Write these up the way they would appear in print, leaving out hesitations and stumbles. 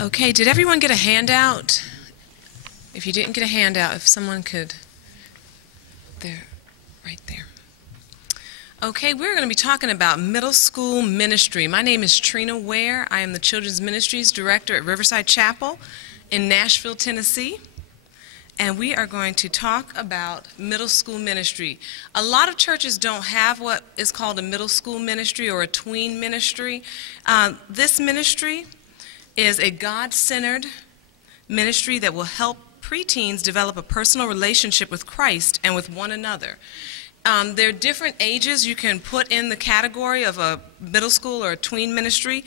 Okay, did everyone get a handout? If you didn't get a handout, if someone could, there, right there. Okay, we're going to be talking about middle school ministry. My name is Trina Ware. I am the Children's Ministries Director at Riverside Chapel in Nashville, Tennessee. And we are going to talk about middle school ministry. A lot of churches don't have what is called a middle school ministry or a tween ministry. This ministry is a God-centered ministry that will help preteens develop a personal relationship with Christ and with one another. There are different ages you can put in the category of a middle school or a tween ministry.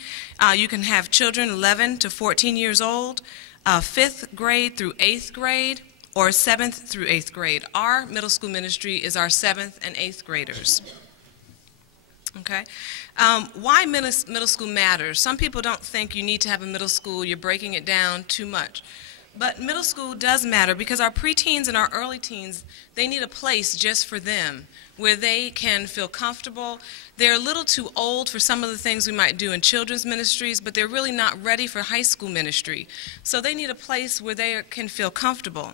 You can have children 11 to 14 years old, 5th grade through 8th grade, or 7th through 8th grade. Our middle school ministry is our 7th and 8th graders. Okay? Why middle school matters? Some people don't think you need to have a middle school. You're breaking it down too much. But middle school does matter because our preteens and our early teens, they need a place just for them where they can feel comfortable. They're a little too old for some of the things we might do in children's ministries, but they're really not ready for high school ministry. So they need a place where they can feel comfortable.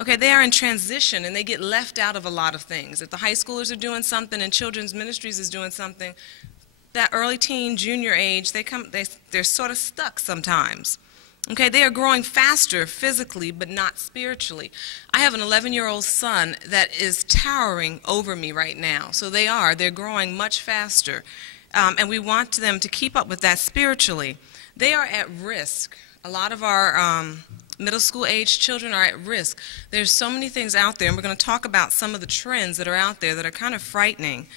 Okay, they are in transition and they get left out of a lot of things. If the high schoolers are doing something and children's ministries is doing something, that early teen, junior age, they're sort of stuck sometimes. Okay, they are growing faster physically but not spiritually. I have an 11-year-old son that is towering over me right now. So they're growing much faster. And we want them to keep up with that spiritually. They are at risk. A lot of our middle school age children are at risk. There's so many things out there, and we're going to talk about some of the trends that are out there that are kind of frightening.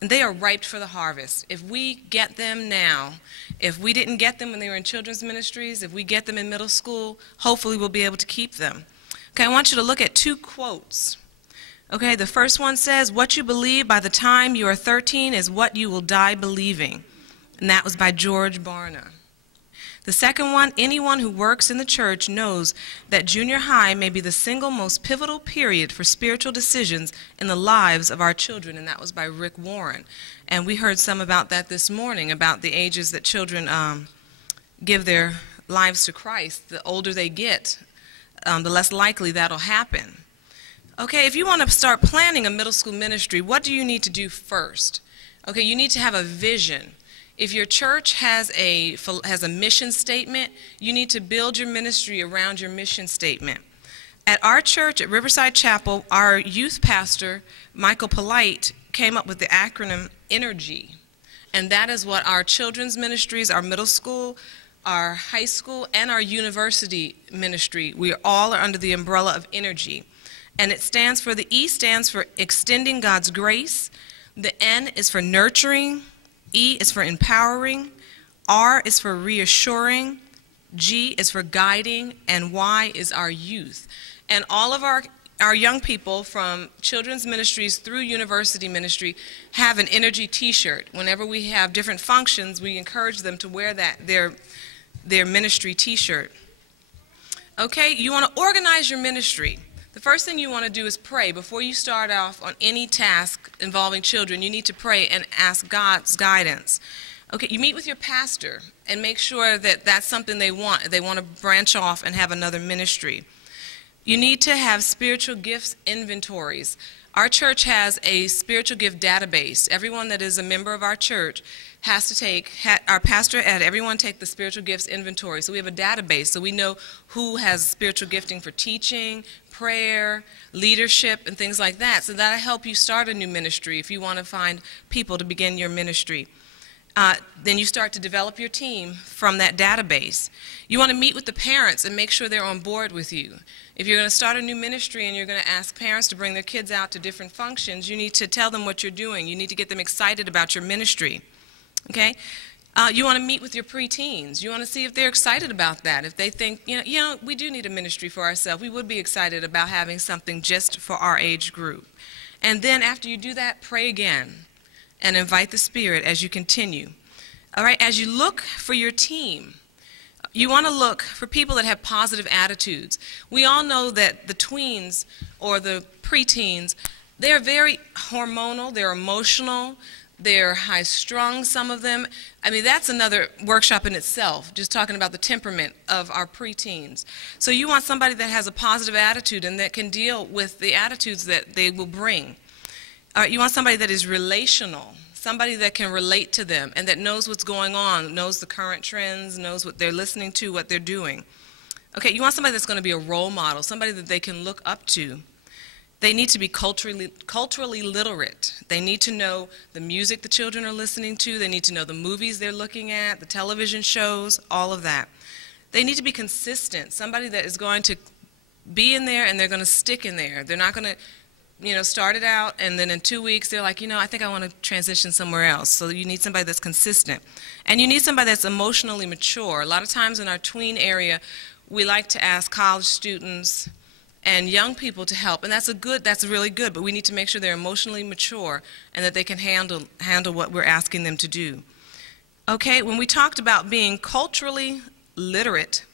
They are ripe for the harvest. If we get them now, if we didn't get them when they were in children's ministries, if we get them in middle school, hopefully we'll be able to keep them. Okay, I want you to look at two quotes. Okay, the first one says, "What you believe by the time you are 13 is what you will die believing." And that was by George Barna. The second one, "Anyone who works in the church knows that junior high may be the single most pivotal period for spiritual decisions in the lives of our children," and that was by Rick Warren. And we heard some about that this morning, about the ages that children give their lives to Christ. The older they get, the less likely that'll happen. Okay, if you want to start planning a middle school ministry, what do you need to do first? Okay, you need to have a vision. If your church has a mission statement, you need to build your ministry around your mission statement. At our church, at Riverside Chapel, our youth pastor, Michael Polite, came up with the acronym ENERGY. And that is what our children's ministries, our middle school, our high school, and our university ministry, we all are under the umbrella of ENERGY. And it stands for, the E stands for extending God's grace, the N is for nurturing, E is for empowering, R is for reassuring, G is for guiding, and Y is our youth. And all of our young people from children's ministries through university ministry have an ENERGY t-shirt. Whenever we have different functions, we encourage them to wear their ministry t-shirt. Okay, you want to organize your ministry. The first thing you want to do is pray. Before you start off on any task involving children, you need to pray and ask God's guidance. Okay, you meet with your pastor and make sure that that's something they want. They want to branch off and have another ministry. You need to have spiritual gifts inventories. Our church has a spiritual gift database. Everyone that is a member of our church has to our pastor had everyone take the spiritual gifts inventory. So we have a database, so we know who has spiritual gifting for teaching, prayer, leadership, and things like that. So that'll help you start a new ministry if you want to find people to begin your ministry. Then you start to develop your team from that database. You want to meet with the parents and make sure they're on board with you. If you're going to start a new ministry and you're going to ask parents to bring their kids out to different functions, you need to tell them what you're doing. You need to get them excited about your ministry. Okay? You want to meet with your preteens. You want to see if they're excited about that. If they think, you know, we do need a ministry for ourselves. We would be excited about having something just for our age group. And then after you do that, pray again and invite the Spirit as you continue. All right, as you look for your team, you want to look for people that have positive attitudes. We all know that the tweens or the preteens, they're very hormonal, they're emotional, They're high-strung, some of them. I mean, that's another workshop in itself, just talking about the temperament of our preteens. So you want somebody that has a positive attitude and that can deal with the attitudes that they will bring. You want somebody that is relational, somebody that can relate to them and that knows what's going on, knows the current trends, knows what they're listening to, what they're doing. Okay, you want somebody that's going to be a role model, somebody that they can look up to. They need to be culturally literate. They need to know the music the children are listening to. They need to know the movies they're looking at, the television shows, all of that. They need to be consistent, somebody that is going to be in there and they're going to stick in there. They're not going to, start it out and then in 2 weeks they're like, I think I want to transition somewhere else. So you need somebody that's consistent. And you need somebody that's emotionally mature. A lot of times in our tween area, we like to ask college students and young people to help, and that's really good, but we need to make sure they're emotionally mature and that they can handle what we're asking them to do. Okay, when we talked about being culturally literate,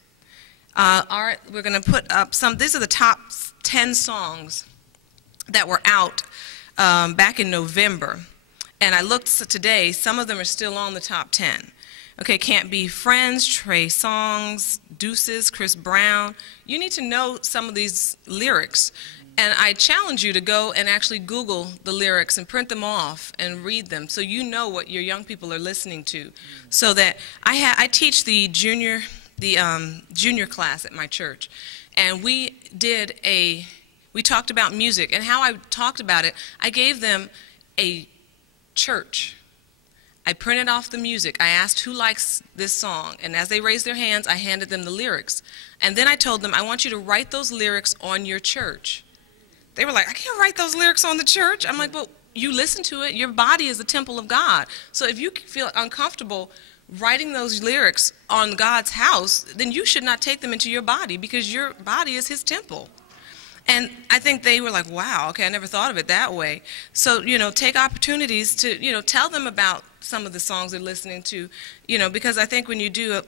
we're going to put up these are the top 10 songs that were out back in November, and I looked today, some of them are still on the top 10. Okay, Can't Be Friends, Trey Songz, Deuces, Chris Brown. You need to know some of these lyrics. And I challenge you to go and actually Google the lyrics and print them off and read them so you know what your young people are listening to. So that I teach the junior class at my church. And we talked about music. And how I talked about it, I gave them a church. I printed off the music. I asked who likes this song, and as they raised their hands, I handed them the lyrics. And then I told them, I want you to write those lyrics on your church. They were like, I can't write those lyrics on the church. I'm like, but you listen to it. Your body is the temple of God. So if you feel uncomfortable writing those lyrics on God's house, then you should not take them into your body because your body is His temple. And I think they were like, wow, okay, I never thought of it that way. So, take opportunities to, tell them about some of the songs they're listening to, because I think when you do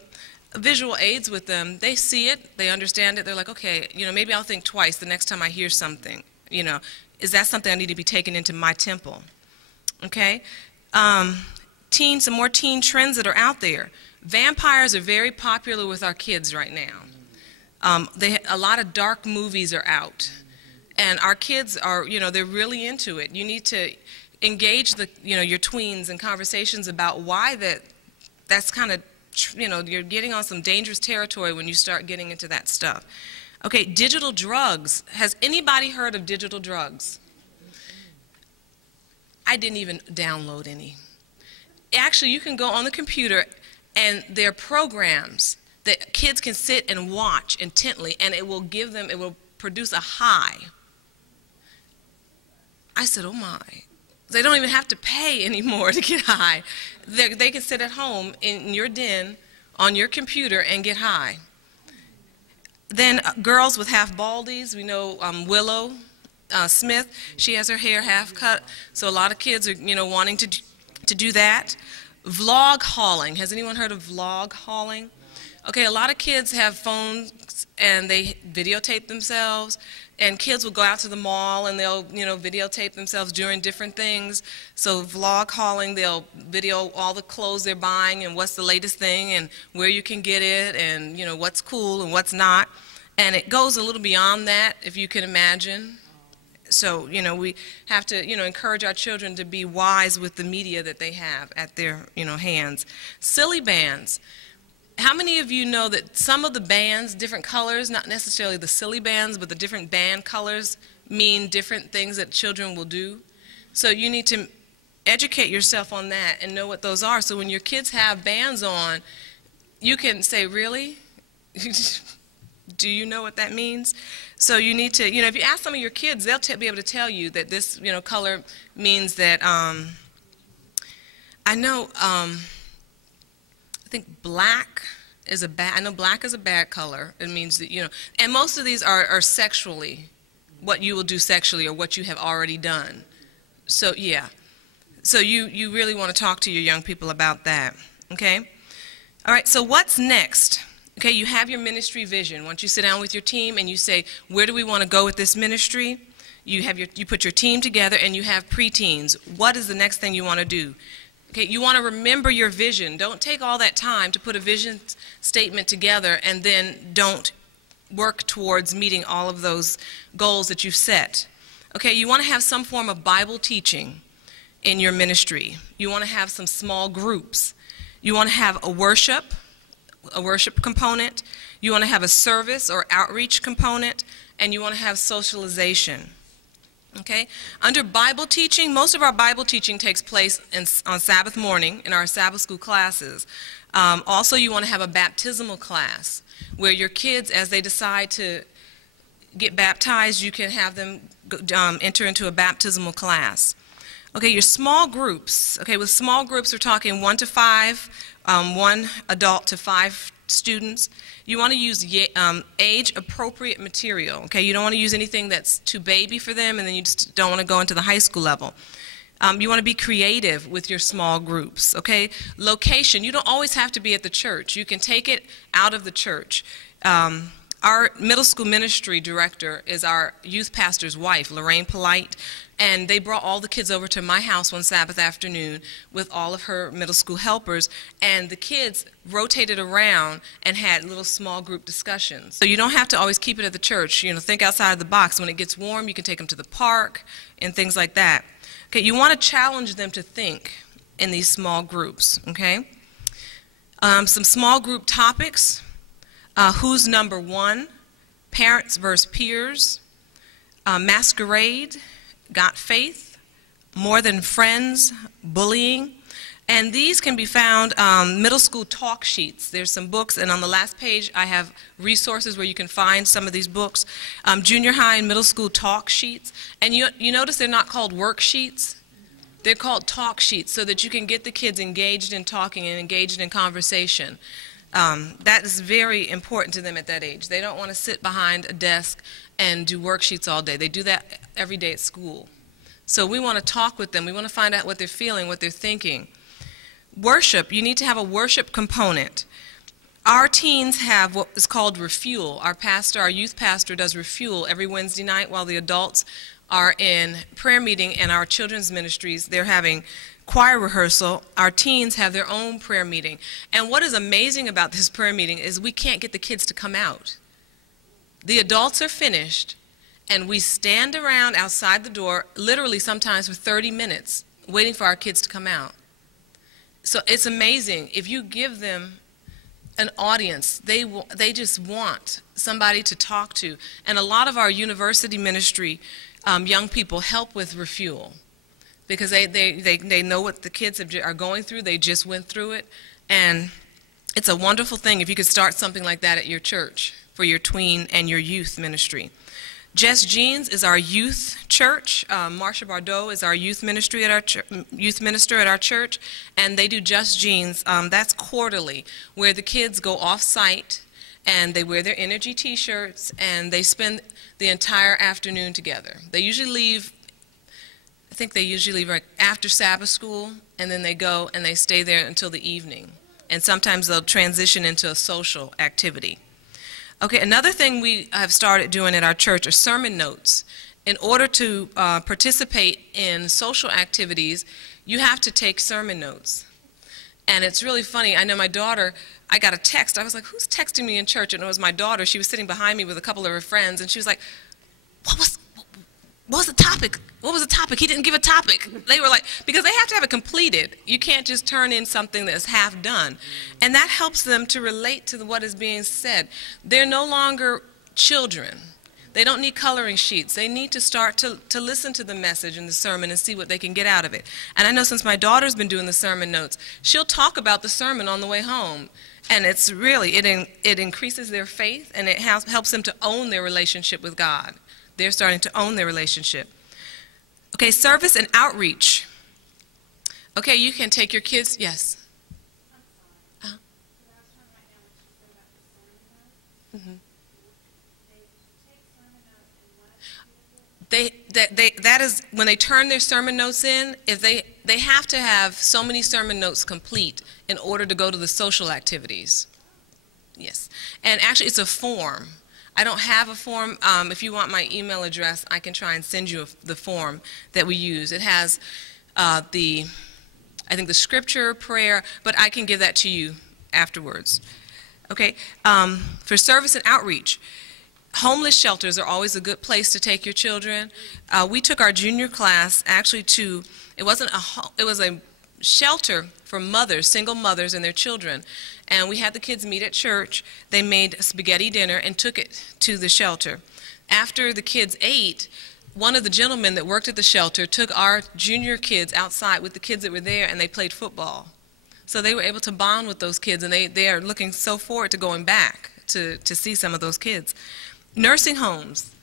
visual aids with them, they see it, they understand it, they're like, okay, maybe I'll think twice the next time I hear something, is that something I need to be taken into my temple, okay? Some more teen trends that are out there. Vampires are very popular with our kids right now. A lot of dark movies are out, and our kids are, they're really into it. You need to engage your tweens in conversations about why that's kind of, you're getting on some dangerous territory when you start getting into that stuff. Okay, digital drugs. Has anybody heard of digital drugs? I didn't even download any. Actually, you can go on the computer, and there are programs that kids can sit and watch intently, and it will produce a high. I said, oh my. They don't even have to pay anymore to get high. They can sit at home in your den on your computer and get high. Then girls with half baldies, we know Willow Smith, she has her hair half cut, so a lot of kids are wanting to do that. Vlog hauling, has anyone heard of vlog hauling? Okay, a lot of kids have phones and they videotape themselves, and kids will go out to the mall and they'll, videotape themselves doing different things. So vlog hauling, they'll video all the clothes they're buying and what's the latest thing and where you can get it and, what's cool and what's not. And it goes a little beyond that, if you can imagine. So, we have to, encourage our children to be wise with the media that they have at their, hands. Silly bands. How many of you know that some of the bands, different colors, not necessarily the silly bands, but the different band colors mean different things that children will do? So you need to educate yourself on that and know what those are. So when your kids have bands on, you can say, really? Do you know what that means? So you need to, if you ask some of your kids, they'll be able to tell you that this, color means that, I know, I think black is I know black is a bad color. It means that, and most of these are sexually, what you will do sexually or what you have already done. So, yeah. So you really want to talk to your young people about that, okay? All right, so what's next? Okay, you have your ministry vision. Once you sit down with your team and you say, where do we want to go with this ministry? You put your team together and you have preteens. What is the next thing you want to do? Okay, you want to remember your vision. Don't take all that time to put a vision statement together and then don't work towards meeting all of those goals that you've set. Okay, you want to have some form of Bible teaching in your ministry. You want to have some small groups. You want to have a worship component. You want to have a service or outreach component, and you want to have socialization. Okay? Under Bible teaching, most of our Bible teaching takes place on Sabbath morning in our Sabbath school classes. Also, you want to have a baptismal class where your kids, as they decide to get baptized, you can have them enter into a baptismal class. Okay, your small groups. Okay, with small groups, we're talking 1 to 5, 1 adult to 5 students. You want to use age-appropriate material. Okay, you don't want to use anything that's too baby for them, and then you just don't want to go into the high school level. You want to be creative with your small groups. Okay, location. You don't always have to be at the church. You can take it out of the church. Our middle school ministry director is our youth pastor's wife, Lorraine Polite, and they brought all the kids over to my house one Sabbath afternoon with all of her middle school helpers, and the kids rotated around and had little small group discussions. So you don't have to always keep it at the church. You know, think outside of the box. When it gets warm, you can take them to the park and things like that. Okay, you want to challenge them to think in these small groups, okay? Some small group topics. Who's number one? Parents versus peers. Masquerade. Got faith. More than friends. Bullying. And these can be found middle school talk sheets. There's some books, and on the last page I have resources where you can find some of these books. Junior high and middle school talk sheets. And you notice they're not called worksheets. They're called talk sheets so that you can get the kids engaged in talking and engaged in conversation. That is very important to them at that age. They don't want to sit behind a desk and do worksheets all day. They do that every day at school. So we want to talk with them. We want to find out what they're feeling, what they're thinking. Worship, you need to have a worship component. Our teens have what is called refuel. Our youth pastor does refuel every Wednesday night while the adults are in prayer meeting, and our children's ministries, they're having choir rehearsal. Our teens have their own prayer meeting. And what is amazing about this prayer meeting is we can't get the kids to come out. The adults are finished, and we stand around outside the door, literally sometimes for 30 minutes, waiting for our kids to come out. So it's amazing. If you give them an audience, they just want somebody to talk to. And a lot of our university ministry young people help with refuel because they know what the kids are going through. They just went through it. And it's a wonderful thing if you could start something like that at your church for your tween and your youth ministry. Jess Jeans is our youth church. Marsha Bardot is our youth minister at our church, and they do Just Jeans. That's quarterly, where the kids go off-site and they wear their energy T-shirts and they spend the entire afternoon together. They usually leave. I think they usually leave right after Sabbath school, and then they go and they stay there until the evening. And sometimes they'll transition into a social activity. Okay, another thing we have started doing at our church are sermon notes. In order to participate in social activities, you have to take sermon notes. And it's really funny. I know my daughter, I got a text. I was like, who's texting me in church? And it was my daughter. She was sitting behind me with a couple of her friends, and she was like, what was the topic? What was the topic? He didn't give a topic. They were like, because they have to have it completed. You can't just turn in something that's half done. And that helps them to relate to what is being said. They're no longer children. They don't need coloring sheets. They need to start to listen to the message and the sermon and see what they can get out of it. And I know since my daughter's been doing the sermon notes, she'll talk about the sermon on the way home. And it's really, it increases their faith, and it helps them to own their relationship with God. They're starting to own their relationship. Okay, service and outreach. Okay, you can take your kids. Yes. Mm-hmm. That is when they turn their sermon notes in. If they have to have so many sermon notes complete in order to go to the social activities. Yes, and actually it's a form. I don't have a form. If you want my email address, I can try and send you the form that we use. It has I think the scripture, prayer, but I can give that to you afterwards. Okay, for service and outreach, homeless shelters are always a good place to take your children. We took our junior class actually to, it was a shelter for mothers, single mothers and their children. And we had the kids meet at church. They made a spaghetti dinner and took it to the shelter. After the kids ate, one of the gentlemen that worked at the shelter took our junior kids outside with the kids that were there, and they played football. So they were able to bond with those kids, and they are looking so forward to going back to see some of those kids. Nursing homes.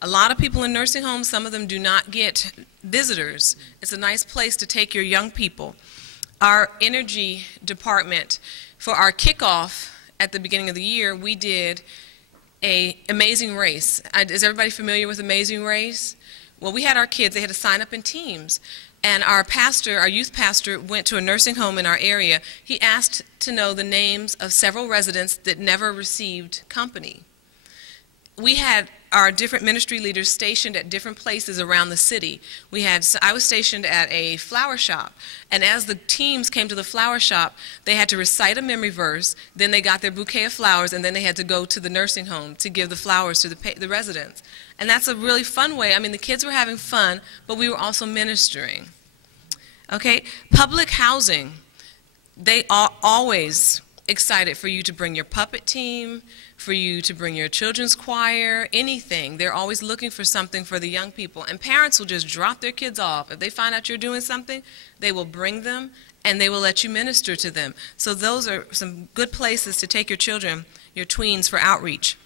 A lot of people in nursing homes, some of them do not get visitors. It's a nice place to take your young people. Our energy department, for our kickoff at the beginning of the year, we did an Amazing Race. Is everybody familiar with Amazing Race? Well, we had our kids, they had to sign up in teams. And our pastor, our youth pastor, went to a nursing home in our area. He asked to know the names of several residents that never received company. We had our different ministry leaders stationed at different places around the city. I was stationed at a flower shop, and as the teams came to the flower shop, they had to recite a memory verse, then they got their bouquet of flowers, and then they had to go to the nursing home to give the flowers to the residents. And that's a really fun way. I mean, the kids were having fun, but we were also ministering. Okay, public housing. They are always excited for you to bring your puppet team, for you to bring your children's choir, anything. They're always looking for something for the young people. And parents will just drop their kids off. If they find out you're doing something, they will bring them and they will let you minister to them. So those are some good places to take your children, your tweens, for outreach.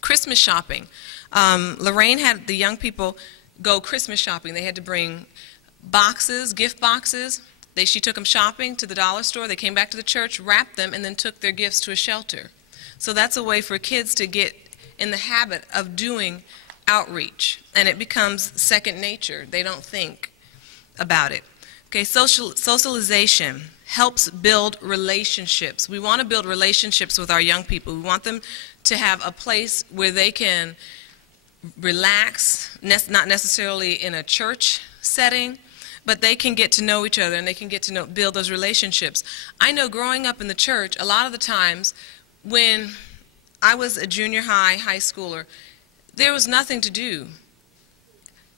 Christmas shopping. Lorraine had the young people go Christmas shopping. They had to bring boxes, gift boxes. She took them shopping to the dollar store. They came back to the church, wrapped them, and then took their gifts to a shelter. So that's a way for kids to get in the habit of doing outreach, and it becomes second nature. They don't think about it. Okay, socialization helps build relationships. We want to build relationships with our young people. We want them to have a place where they can relax, not necessarily in a church setting, but they can get to know each other and they can get to build those relationships. I know growing up in the church, a lot of the times when I was a junior high schooler, there was nothing to do.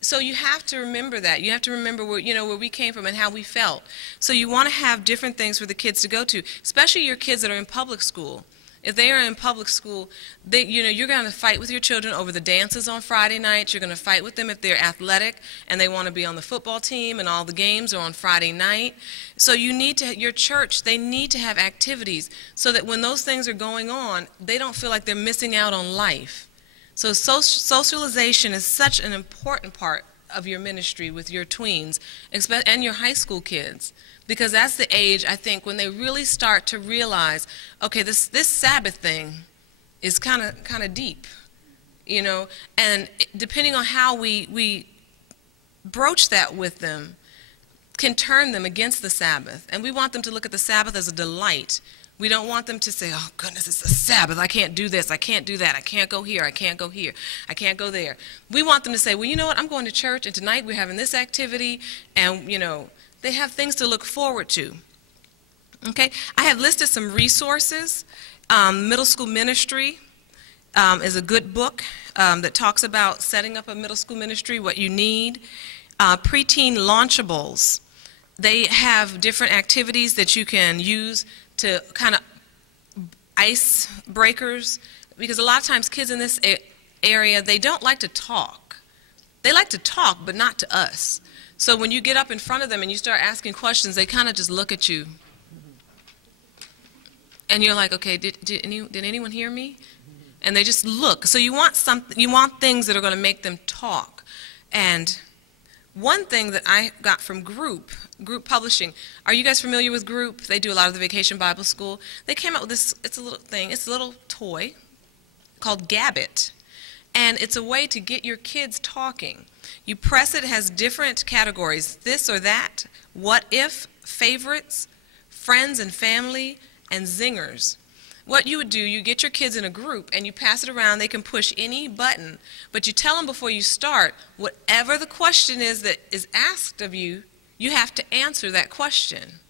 So you have to remember that. You have to remember where we came from and how we felt. So you want to have different things for the kids to go to, especially your kids that are in public school. If they are in public school, you're going to fight with your children over the dances on Friday nights. You're going to fight with them if they're athletic and they want to be on the football team and all the games are on Friday night. So your church, they need to have activities so that when those things are going on, they don't feel like they're missing out on life. So socialization is such an important part of your ministry with your tweens and your high school kids. Because that's the age, I think, when they really start to realize, okay, this Sabbath thing is kind of deep, and depending on how we broach that with them can turn them against the Sabbath. And we want them to look at the Sabbath as a delight. We don't want them to say, oh, goodness, it's the Sabbath. I can't do this. I can't do that. I can't go here. I can't go here. I can't go there. We want them to say, well, you know what? I'm going to church, and tonight we're having this activity, and, they have things to look forward to. Okay, I have listed some resources. Middle School Ministry is a good book that talks about setting up a middle school ministry, what you need. Preteen Launchables. They have different activities that you can use to kind of ice breakers, because a lot of times kids in this area, they don't like to talk. They like to talk, but not to us. So when you get up in front of them and you start asking questions, they kind of just look at you. And you're like, okay, did anyone hear me? And they just look. So you want things that are going to make them talk. And one thing that I got from Group Publishing, are you guys familiar with Group? They do a lot of the Vacation Bible School. They came out with this, it's a little toy called Gabbit. And it's a way to get your kids talking. You press it, it has different categories, this or that, what if, favorites, friends and family, and zingers. what you would do, you get your kids in a group and you pass it around. They can push any button, but you tell them before you start, whatever the question is that is asked of you, you have to answer that question.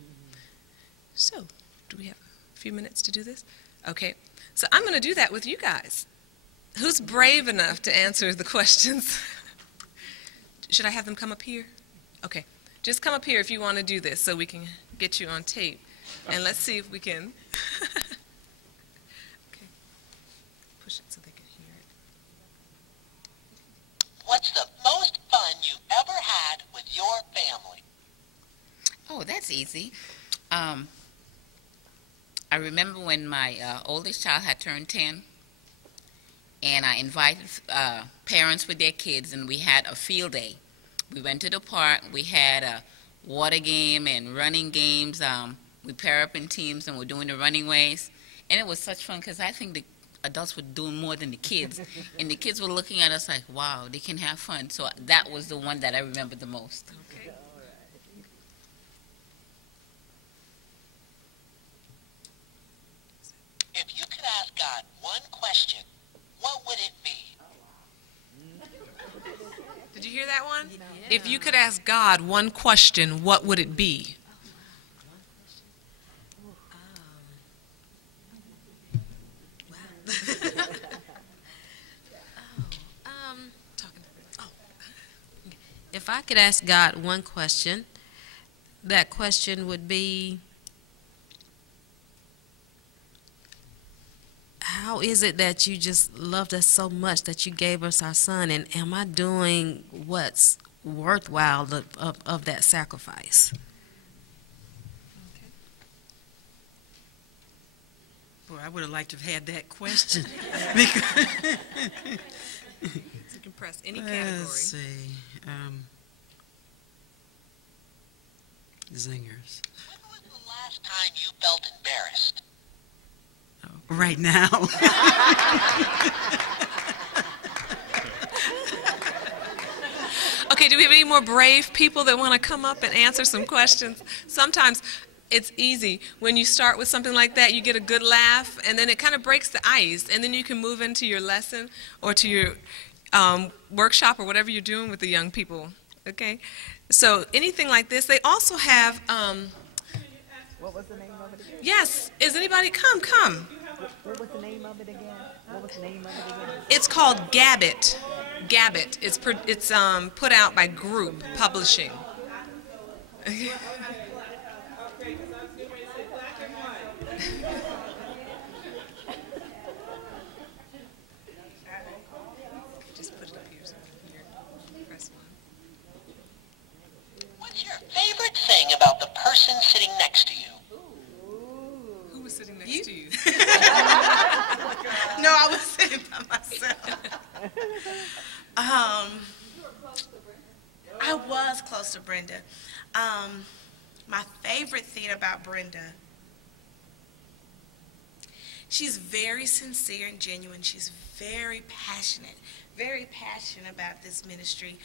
So, do we have a few minutes to do this? Okay, so I'm going to do that with you guys. Who's brave enough to answer the questions? Should I have them come up here? Okay, just come up here if you want to do this so we can get you on tape. And let's see if we can. Okay, push it so they can hear it. What's the most fun you've ever had with your family? Oh, that's easy. I remember when my oldest child had turned 10, and I invited parents with their kids, and we had a field day. We went to the park. We had a water game and running games. We pair up in teams, and we're doing the running race. And it was such fun because I think the adults were doing more than the kids. And the kids were looking at us like, wow, they can have fun. So that was the one that I remember the most. Okay. If you could ask God one question, what would it be? Did you hear that one? Yeah. If you could ask God one question, what would it be? If I could ask God one question, that question would be, how is it that you just loved us so much that you gave us our son, and am I doing what's worthwhile of that sacrifice? Boy, I would have liked to have had that question. So you can press any category. Let's see. Zingers. When was the last time you felt embarrassed? Oh, right now. Okay, do we have any more brave people that want to come up and answer some questions? Sometimes it's easy. When you start with something like that, you get a good laugh, and then it kind of breaks the ice, and then you can move into your lesson or to your workshop or whatever you're doing with the young people. Okay? So anything like this. They also have... What was the name of it again? Yes. Is anybody... Come. What was the name of it again? What was the name of it again? It's called Gabbit. Gabbit. It's put out by Group Publishing. Just put it up here. So here. Press one. What's your favorite thing about the person sitting next to you? Who was sitting next to you? No, I was sitting by myself. I was close to Brenda. My favorite thing about Brenda, she's very sincere and genuine. She's very passionate about this ministry.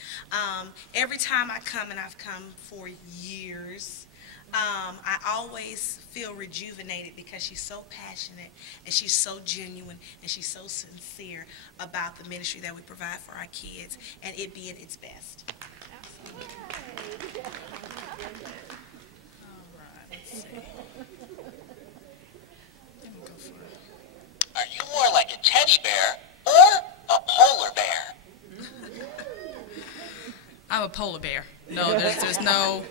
Every time I come, and I've come for years, I always feel rejuvenated because she's so passionate and she's so genuine and she's so sincere about the ministry that we provide for our kids and it being its best. Are you more like a teddy bear or a polar bear? I'm a polar bear. No, there's no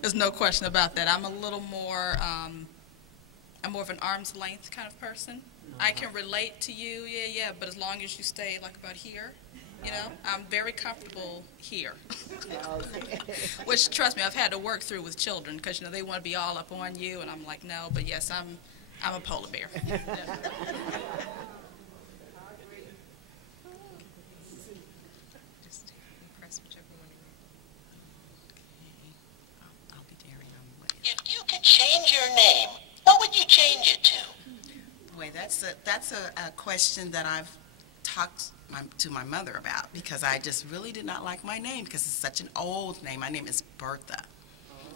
there's no question about that. I'm a little more I'm more of an arm's length kind of person. I can relate to you, yeah, but as long as you stay like about here, you know, I'm very comfortable here. Which, trust me, I've had to work through with children because, you know, they want to be all up on you, and I'm like, no, but yes, I'm a polar bear. Just press whichever one you want. I'll be daring. If you could change your name, what would you change it to? Boy, that's a question that I've talked to my mother about because I just really did not like my name because it's such an old name. My name is Bertha.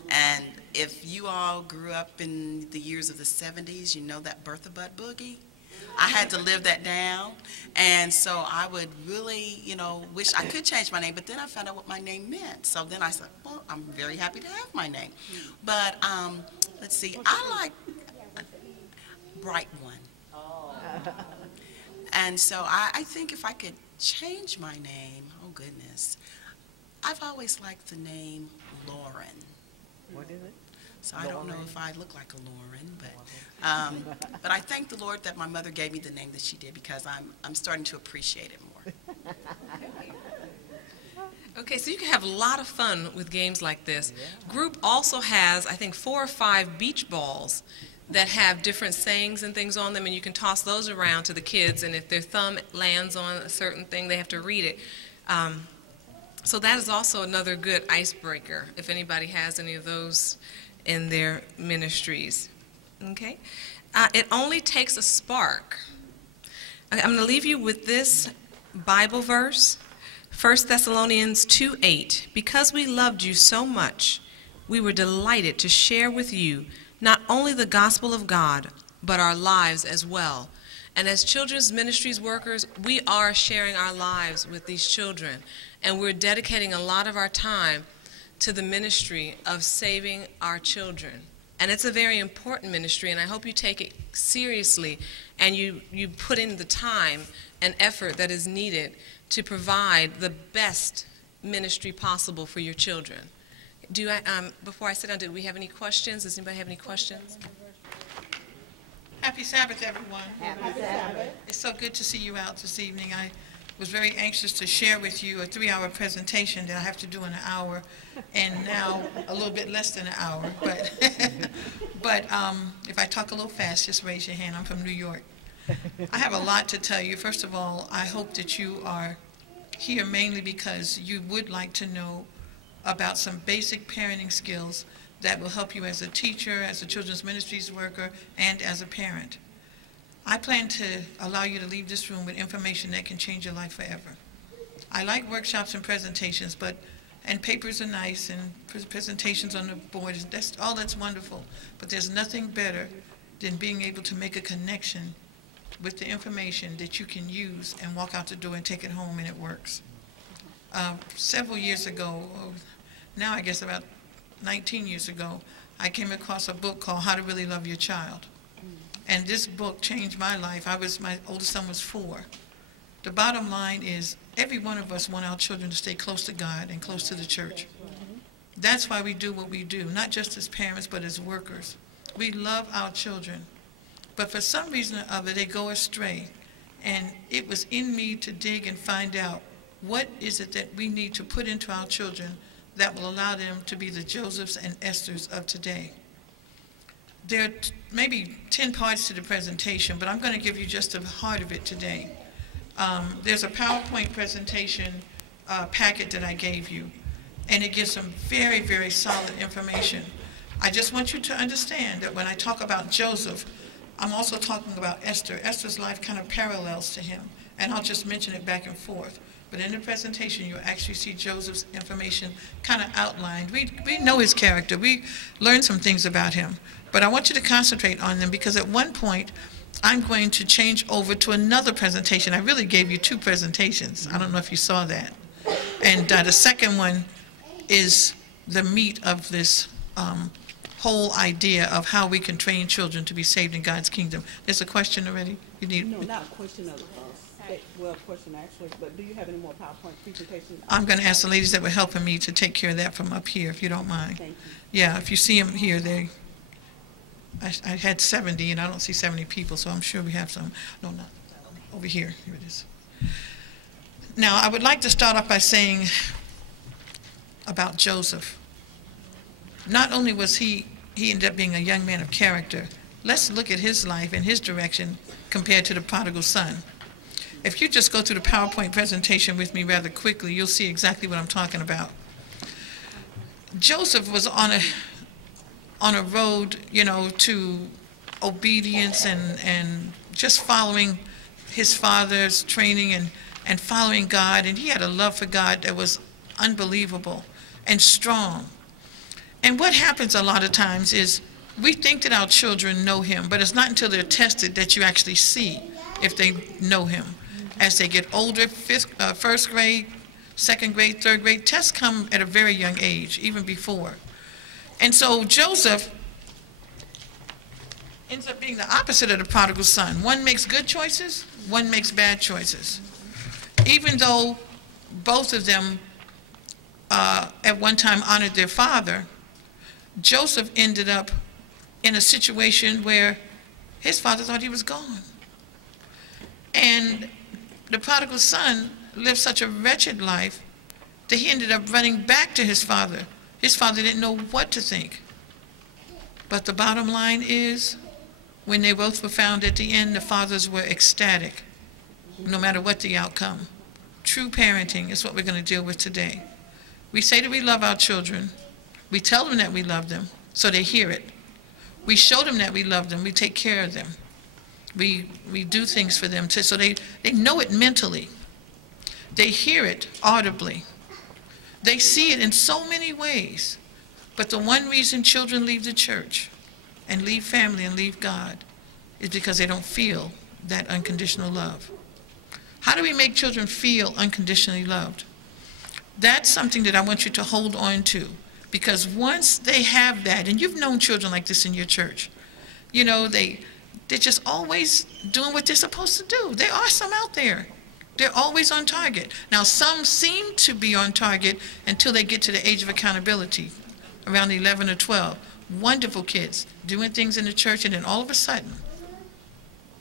And if you all grew up in the years of the 70s, you know that Bertha Butt Boogie. I had to live that down, and so I would really, wish I could change my name, but then I found out what my name meant. So then I said, well, I'm very happy to have my name. But let's see, I like Bright One. And so I think if I could change my name, oh goodness, I've always liked the name Lauren. What is it? So I don't know if I look like a Lauren, but I thank the Lord that my mother gave me the name that she did, because I'm starting to appreciate it more. Okay, so you can have a lot of fun with games like this. Group also has, I think, 4 or 5 beach balls that have different sayings and things on them, and you can toss those around to the kids, and if their thumb lands on a certain thing, they have to read it. So that is also another good icebreaker, if anybody has any of those in their ministries. Okay? It only takes a spark. I'm going to leave you with this Bible verse, 1 Thessalonians 2:8. Because we loved you so much, we were delighted to share with you not only the gospel of God, but our lives as well. And as children's ministries workers, we are sharing our lives with these children, and we're dedicating a lot of our time to the ministry of saving our children. And it's a very important ministry, and I hope you take it seriously and you put in the time and effort that is needed to provide the best ministry possible for your children. Before I sit down, do we have any questions? Does anybody have any questions? Happy Sabbath, everyone. Happy Sabbath. It's so good to see you out this evening. I was very anxious to share with you a 3-hour presentation that I have to do in an hour, and now a little bit less than an hour. But if I talk a little fast, just raise your hand. I'm from New York. I have a lot to tell you. First of all, I hope that you are here mainly because you would like to know about some basic parenting skills that will help you as a teacher, as a children's ministries worker, and as a parent. I plan to allow you to leave this room with information that can change your life forever. I like workshops and presentations, and papers are nice, and presentations on the board, that's wonderful. But there's nothing better than being able to make a connection with the information that you can use and walk out the door and take it home and it works. Several years ago, now I guess about 19 years ago, I came across a book called How to Really Love Your Child. And this book changed my life. My oldest son was 4. The bottom line is every one of us want our children to stay close to God and close to the church. That's why we do what we do, not just as parents, but as workers. We love our children. But for some reason or other, they go astray. And it was in me to dig and find out what is it that we need to put into our children that will allow them to be the Josephs and Esthers of today. There are maybe 10 parts to the presentation, but I'm going to give you just the heart of it today. There's a PowerPoint presentation packet that I gave you, and it gives some very, very solid information. I just want you to understand that when I talk about Joseph, I'm also talking about Esther. Esther's life kind of parallels to him, and I'll just mention it back and forth. But in the presentation, you'll actually see Joseph's information kind of outlined. We know his character. We learned some things about him. But I want you to concentrate on them because at one point, I'm going to change over to another presentation. I really gave you 2 presentations. I don't know if you saw that. And the second one is the meat of this whole idea of how we can train children to be saved in God's kingdom. There's a question already? You need? No, not a question of question actually, but do you have any more PowerPoint presentations? I'm going to ask the ladies that were helping me to take care of that from up here, if you don't mind. Thank you. Yeah, if you see them here, I had 70, and I don't see 70 people, so I'm sure we have some. No, not over here. Here it is. Now, I would like to start off by saying about Joseph. Not only was he ended up being a young man of character, let's look at his life and his direction compared to the prodigal son. If you just go through the PowerPoint presentation with me rather quickly, you'll see exactly what I'm talking about. Joseph was on a road, to obedience and just following his father's training and following God. And he had a love for God that was unbelievable and strong. And what happens a lot of times is we think that our children know him, but it's not until they're tested that you actually see if they know him. As they get older, first grade, second grade, third grade, tests come at a very young age, even before. And so Joseph ends up being the opposite of the prodigal son. One makes good choices, one makes bad choices. Even though both of them at one time honored their father, Joseph ended up in a situation where his father thought he was gone. And the prodigal son lived such a wretched life that he ended up running back to his father. His father didn't know what to think. But the bottom line is, when they both were found at the end, the fathers were ecstatic, no matter what the outcome. True parenting is what we're going to deal with today. We say that we love our children. We tell them that we love them, so they hear it. We show them that we love them. We take care of them. We do things for them so they know it mentally. They hear it audibly. They see it in so many ways. But the one reason children leave the church and leave family and leave God is because they don't feel that unconditional love. How do we make children feel unconditionally loved? That's something that I want you to hold on to, because once they have that, and you've known children like this in your church, you know, they're just always doing what they're supposed to do. There are some out there. They're always on target. Now, some seem to be on target until they get to the age of accountability, around 11 or 12. Wonderful kids, doing things in the church, and then all of a sudden,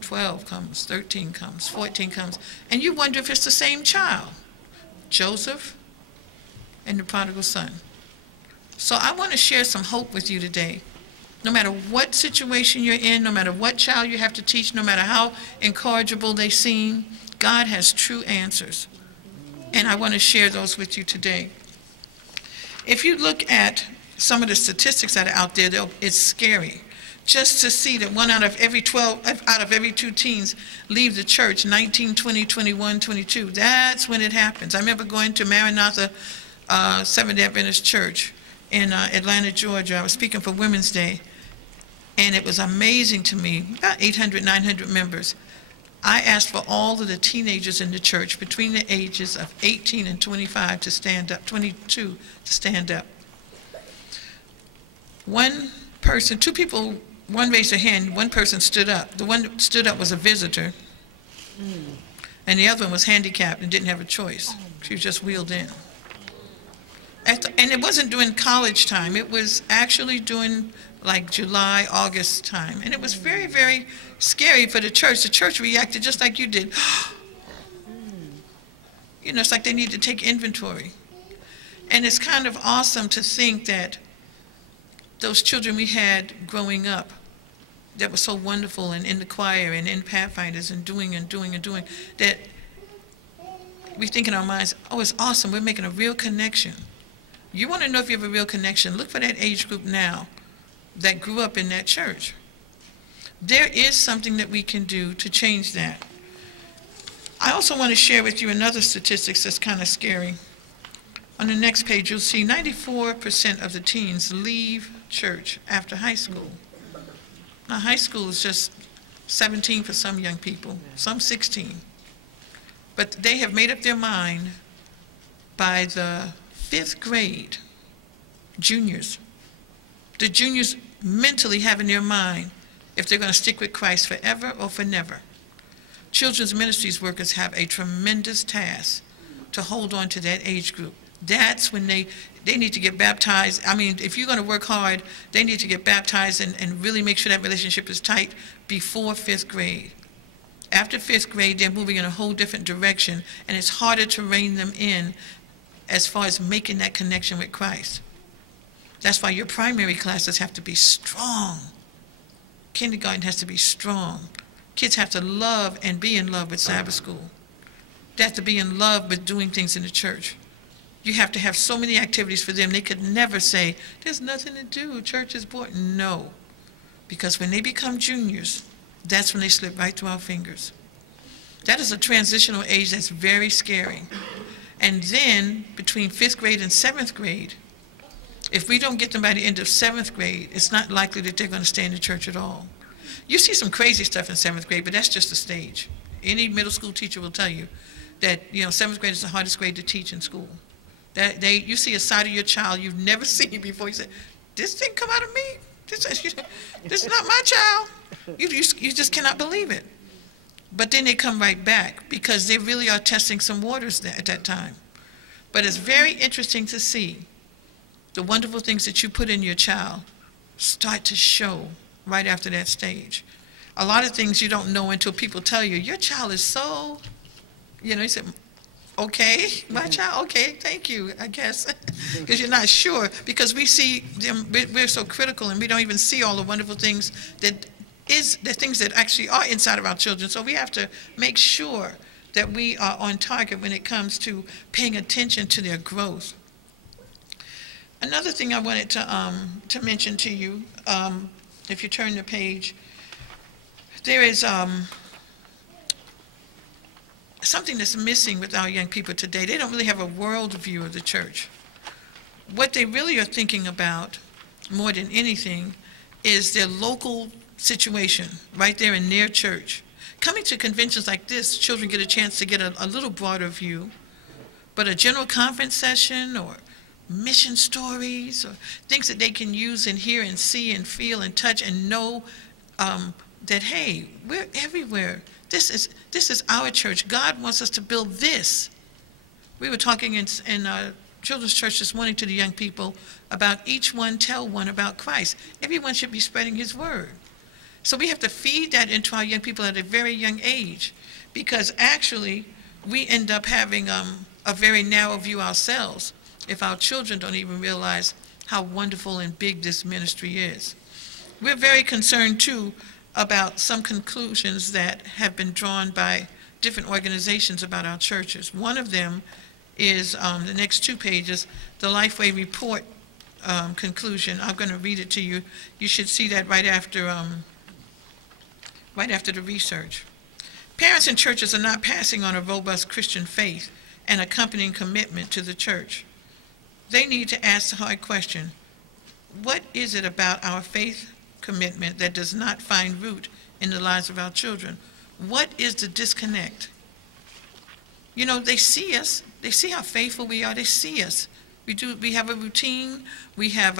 12 comes, 13 comes, 14 comes, and you wonder if it's the same child, Joseph and the prodigal son. So I want to share some hope with you today. No matter what situation you're in, no matter what child you have to teach, no matter how incorrigible they seem, God has true answers. And I want to share those with you today. If you look at some of the statistics that are out there, it's scary. Just to see that 1 out of every 2 teens leave the church, 19, 20, 21, 22. That's when it happens. I remember going to Maranatha Seventh-day Adventist Church in Atlanta, Georgia. I was speaking for Women's Day, and it was amazing to me, about 800, 900 members. I asked for all of the teenagers in the church between the ages of 18 and 25 to stand up, 22 to stand up. One person, 2 people, one raised their hand, one person stood up. The one that stood up was a visitor, and the other one was handicapped and didn't have a choice. She was just wheeled in. And it wasn't during college time. It was actually during like July, August time. And it was very, very scary for the church. The church reacted just like you did. You know, it's like they need to take inventory. And it's kind of awesome to think that those children we had growing up that were so wonderful and in the choir and in Pathfinders and doing, that we think in our minds, oh, it's awesome, we're making a real connection. You want to know if you have a real connection, look for that age group now that grew up in that church. There is something that we can do to change that. I also want to share with you another statistics that's kind of scary. On the next page, you'll see 94% of the teens leave church after high school. Now, high school is just 17 for some young people, some 16. But they have made up their mind by the 5th grade, juniors. The juniors mentally have in their mind if they're going to stick with Christ forever or for never. Children's ministries workers have a tremendous task to hold on to that age group. That's when they need to get baptized. I mean, if you're going to work hard, they need to get baptized and really make sure that relationship is tight before 5th grade. After 5th grade, they're moving in a whole different direction, and it's harder to rein them in as far as making that connection with Christ. That's why your primary classes have to be strong. Kindergarten has to be strong. Kids have to love and be in love with Sabbath school. They have to be in love with doing things in the church. You have to have so many activities for them. They could never say, there's nothing to do, church is boring. No, because when they become juniors, that's when they slip right through our fingers. That is a transitional age that's very scary. And then between 5th grade and 7th grade If we don't get them by the end of 7th grade, it's not likely that they're going to stay in the church at all. You see some crazy stuff in 7th grade, but that's just a stage. Any middle school teacher will tell you that, 7th grade is the hardest grade to teach in school. You see a side of your child you've never seen before. You say, this didn't come out of me. This is not my child. You just cannot believe it. But then they come right back because they really are testing some waters at that time. But it's very interesting to see the wonderful things that you put in your child start to show right after that stage. A lot of things you don't know until people tell you, your child is so, you said, okay, my child, okay, thank you, I guess, because you're not sure, because we see them, we're so critical, and we don't even see all the wonderful things the things that actually are inside of our children. So we have to make sure that we are on target when it comes to paying attention to their growth. Another thing I wanted to mention to you, if you turn the page, there is something that's missing with our young people today. They don't really have a world view of the church. What they really are thinking about more than anything is their local situation right there in their church. Coming to conventions like this, children get a chance to get a little broader view, but a general conference session or mission stories or things that they can use and hear and see and feel and touch and know that, hey, we're everywhere. This is our church. God wants us to build this. We were talking in children's church this morning to the young people about each one tell one about Christ. Everyone should be spreading his word. So we have to feed that into our young people at a very young age, because actually we end up having a very narrow view ourselves if our children don't even realize how wonderful and big this ministry is. We're very concerned, too, about some conclusions that have been drawn by different organizations about our churches. One of them is the next 2 pages, the Lifeway Report conclusion. I'm going to read it to you. You should see that right after the research. Parents and churches are not passing on a robust Christian faith and accompanying commitment to the church. They need to ask the hard question, what is it about our faith commitment that does not find root in the lives of our children? What is the disconnect? They see us. They see how faithful we are. They see us. We have a routine. We have,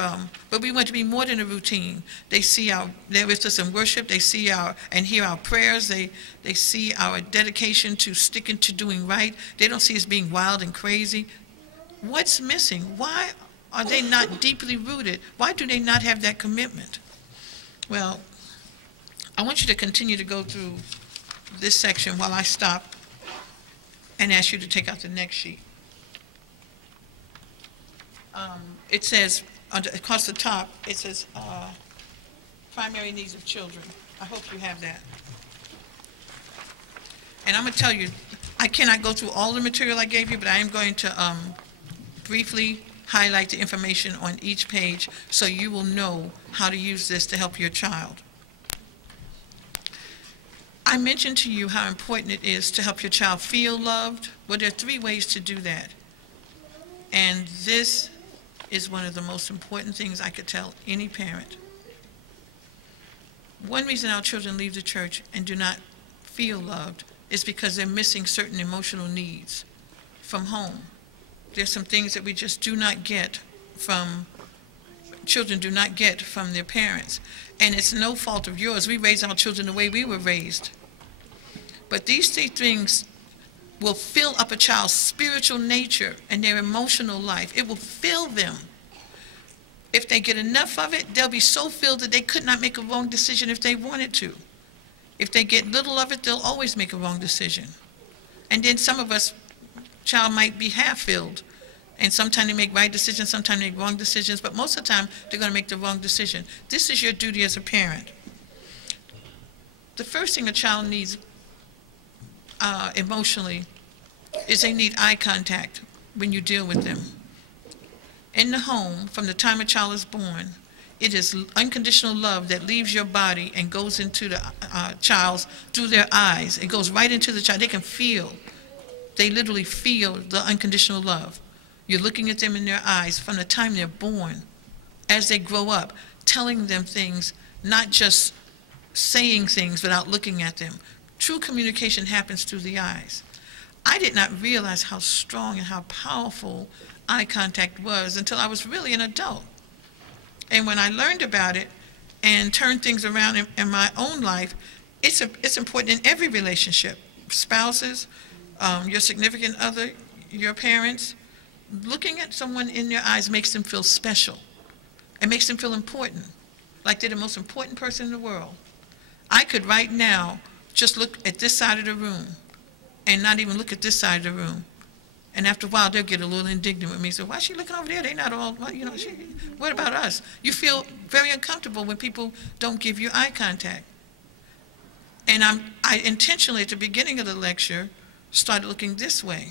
but we want to be more than a routine. They see they're with us in worship. They see and hear our prayers. They see our dedication to sticking to doing right. They don't see us being wild and crazy. What's missing? Why are they not deeply rooted? Why do they not have that commitment? Well, I want you to continue to go through this section while I stop and ask you to take out the next sheet. It says, across the top, it says primary needs of children. I hope you have that. And I'm going to tell you, I cannot go through all the material I gave you, but I am going to briefly highlight the information on each page so you will know how to use this to help your child. I mentioned to you how important it is to help your child feel loved. Well, there are 3 ways to do that. And this is one of the most important things I could tell any parent. One reason our children leave the church and do not feel loved is because they're missing certain emotional needs from home. There's some things that we just do not get children do not get from their parents. And it's no fault of yours. We raise our children the way we were raised. But these 3 things will fill up a child's spiritual nature and their emotional life. It will fill them. If they get enough of it, they'll be so filled that they could not make a wrong decision if they wanted to. If they get little of it, they'll always make a wrong decision. And then some of us, child might be half filled. And sometimes they make right decisions, sometimes they make wrong decisions, but most of the time they're going to make the wrong decision. This is your duty as a parent. The first thing a child needs emotionally is they need eye contact when you deal with them. In the home, from the time a child is born, it is unconditional love that leaves your body and goes into the child's through their eyes. It goes right into the child. They can feel. They literally feel the unconditional love. You're looking at them in their eyes from the time they're born. as they grow up, telling them things, not just saying things without looking at them. True communication happens through the eyes. I did not realize how strong and how powerful eye contact was until I was really an adult. And when I learned about it and turned things around in my own life, it's important in every relationship. Spouses, your significant other, your parents. Looking at someone in their eyes makes them feel special. It makes them feel important, like they're the most important person in the world. I could right now just look at this side of the room and not even look at this side of the room. And after a while, they'll get a little indignant with me. So why is she looking over there? They not all, you know, what about us? You feel very uncomfortable when people don't give you eye contact. And I intentionally, at the beginning of the lecture, started looking this way,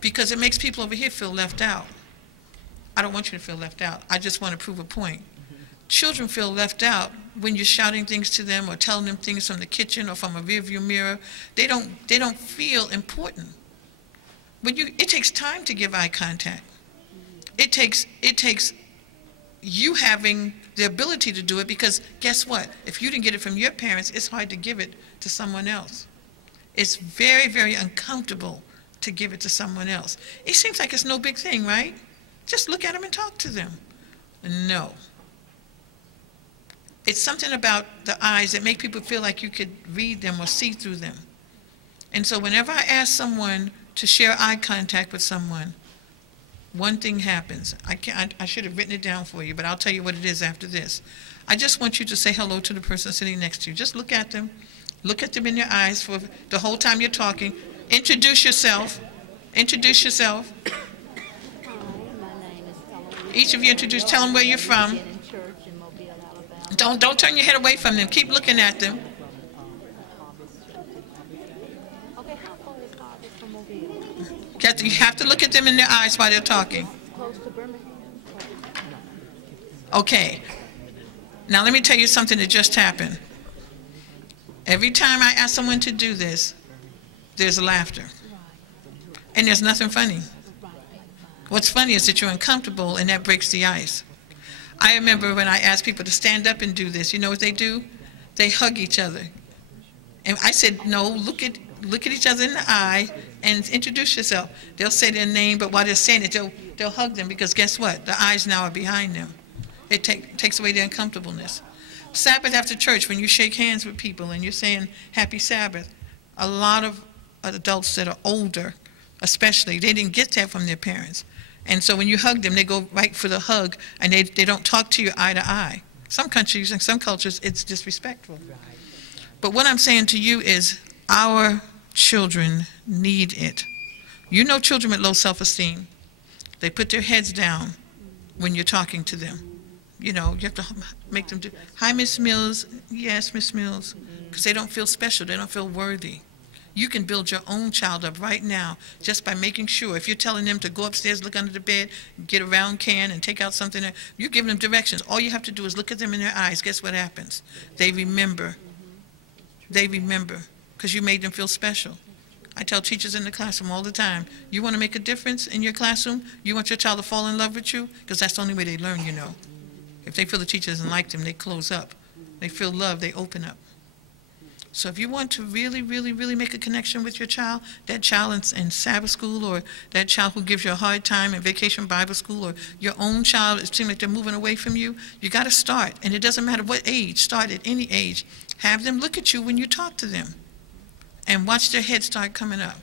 because it makes people over here feel left out. I don't want you to feel left out. I just want to prove a point. Children feel left out when you're shouting things to them or telling them things from the kitchen or from a rearview mirror. They don't feel important. It takes time to give eye contact. It takes you having the ability to do it, because guess what? If you didn't get it from your parents, it's hard to give it to someone else. It's very, very uncomfortable to give it to someone else. It seems like it's no big thing, right? Just look at them and talk to them. No. It's something about the eyes that make people feel like you could read them or see through them. And so whenever I ask someone to share eye contact with someone, one thing happens. I should have written it down for you, but I'll tell you what it is after this. I just want you to say hello to the person sitting next to you. Just look at them. Look at them in your eyes for the whole time you're talking. Introduce yourself. Introduce yourself. Each of you tell them where you're from. Don't turn your head away from them. Keep looking at them. You have to look at them in their eyes while they're talking. Okay. Now let me tell you something that just happened. Every time I ask someone to do this, there's laughter. And there's nothing funny. What's funny is that you're uncomfortable, and that breaks the ice. I remember when I asked people to stand up and do this, you know what they do? They hug each other. And I said, no, look at each other in the eye and introduce yourself. They'll say their name, but while they're saying it, they'll hug them, because guess what? The eyes now are behind them. It takes away their uncomfortableness. Sabbath after church, when you shake hands with people and you're saying Happy Sabbath, a lot of adults that are older, especially, they didn't get that from their parents. And so when you hug them, they go right for the hug, and they don't talk to you eye to eye. Some countries and some cultures, it's disrespectful. But what I'm saying to you is our children need it. You know children with low self-esteem. They put their heads down when you're talking to them. You know, you have to make them do, hi, Miss Mills. Yes, Miss Mills. Because they don't feel special. They don't feel worthy. You can build your own child up right now just by making sure. If you're telling them to go upstairs, look under the bed, get a round can and take out something, you're giving them directions. All you have to do is look at them in their eyes. Guess what happens? They remember. They remember, because you made them feel special. I tell teachers in the classroom all the time, you want to make a difference in your classroom? You want your child to fall in love with you? Because that's the only way they learn, you know. If they feel the teacher doesn't like them, they close up. They feel love, they open up. So if you want to really, really, really make a connection with your child, that child in Sabbath school, or that child who gives you a hard time in Vacation Bible School, or your own child, it seems like they're moving away from you, you got to start. And it doesn't matter what age, start at any age. Have them look at you when you talk to them. And watch their head start coming up.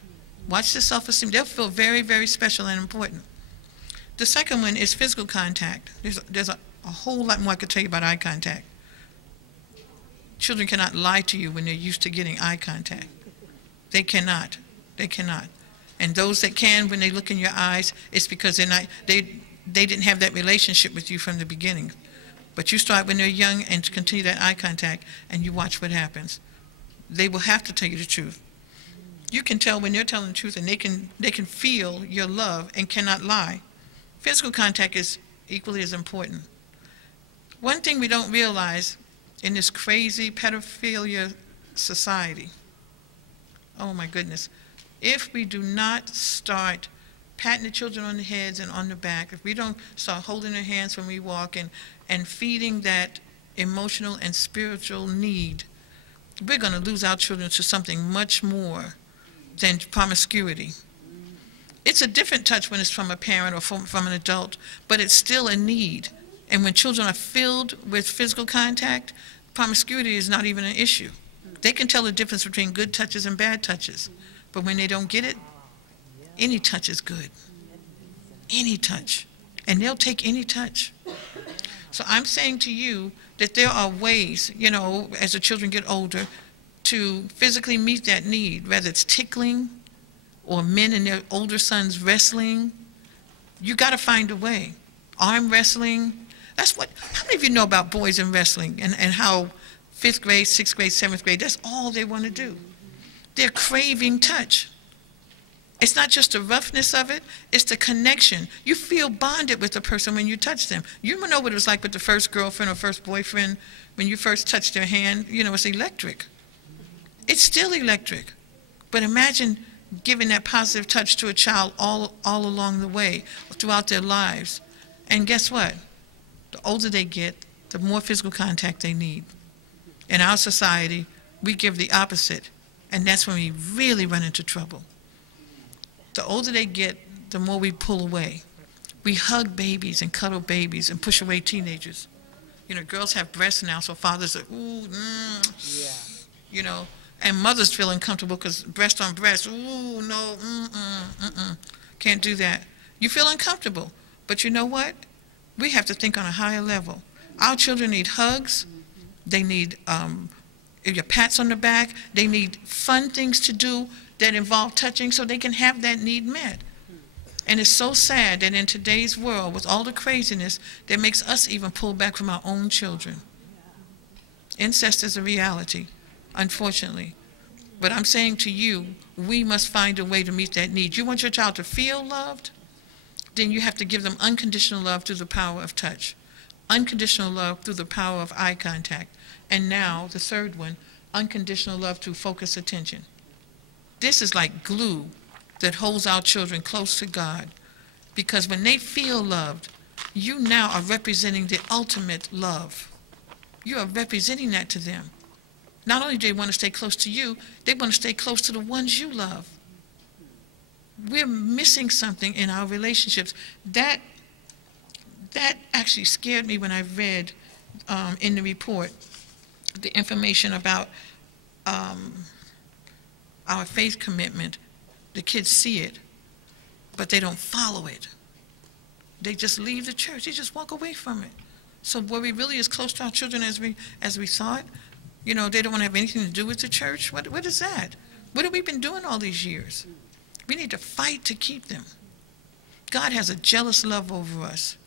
Watch their self-esteem. They'll feel very, very special and important. The second one is physical contact. There's a whole lot more I could tell you about eye contact. Children cannot lie to you when they're used to getting eye contact. They cannot. They cannot. And those that can, when they look in your eyes, it's because they didn't have that relationship with you from the beginning. But you start when they're young and continue that eye contact, and you watch what happens. They will have to tell you the truth. You can tell when they're telling the truth, and they can feel your love and cannot lie. Physical contact is equally as important. One thing we don't realize in this crazy pedophilia society, oh my goodness, if we do not start patting the children on the heads and on the back, if we don't start holding their hands when we walk and feeding that emotional and spiritual need, we're going to lose our children to something much more than promiscuity. It's a different touch when it's from a parent or from an adult, but it's still a need. And when children are filled with physical contact, promiscuity is not even an issue. They can tell the difference between good touches and bad touches. But when they don't get it, any touch is good. Any touch. And they'll take any touch. So I'm saying to you that there are ways, you know, as the children get older, to physically meet that need, whether it's tickling or men and their older sons wrestling. You got to find a way. Arm wrestling. That's what, how many of you know about boys in wrestling and how 5th grade, 6th grade, 7th grade, that's all they want to do. They're craving touch. It's not just the roughness of it, it's the connection. You feel bonded with the person when you touch them. You know what it was like with the first girlfriend or first boyfriend when you first touched their hand. You know, it's electric. It's still electric. But imagine giving that positive touch to a child all along the way, throughout their lives. And guess what? The older they get, the more physical contact they need. In our society, we give the opposite, and that's when we really run into trouble. The older they get, the more we pull away. We hug babies and cuddle babies and push away teenagers. You know, girls have breasts now, so fathers are, ooh, you know, and mothers feel uncomfortable because breast on breast, ooh, no, can't do that. You feel uncomfortable, but you know what? We have to think on a higher level. Our children need hugs. They need your pats on the back. They need fun things to do that involve touching so they can have that need met. And it's so sad that in today's world, with all the craziness, that makes us even pull back from our own children. Incest is a reality, unfortunately. But I'm saying to you, we must find a way to meet that need. You want your child to feel loved? Then you have to give them unconditional love through the power of touch. Unconditional love through the power of eye contact. And now, the third one, unconditional love through focused attention. This is like glue that holds our children close to God. Because when they feel loved, you now are representing the ultimate love. You are representing that to them. Not only do they want to stay close to you, they want to stay close to the ones you love. We're missing something in our relationships. That actually scared me when I read in the report the information about our faith commitment. The kids see it, but they don't follow it. They just leave the church. They just walk away from it. So were we really as close to our children as we thought? You know, they don't want to have anything to do with the church? What is that? What have we been doing all these years? We need to fight to keep them. God has a jealous love over us.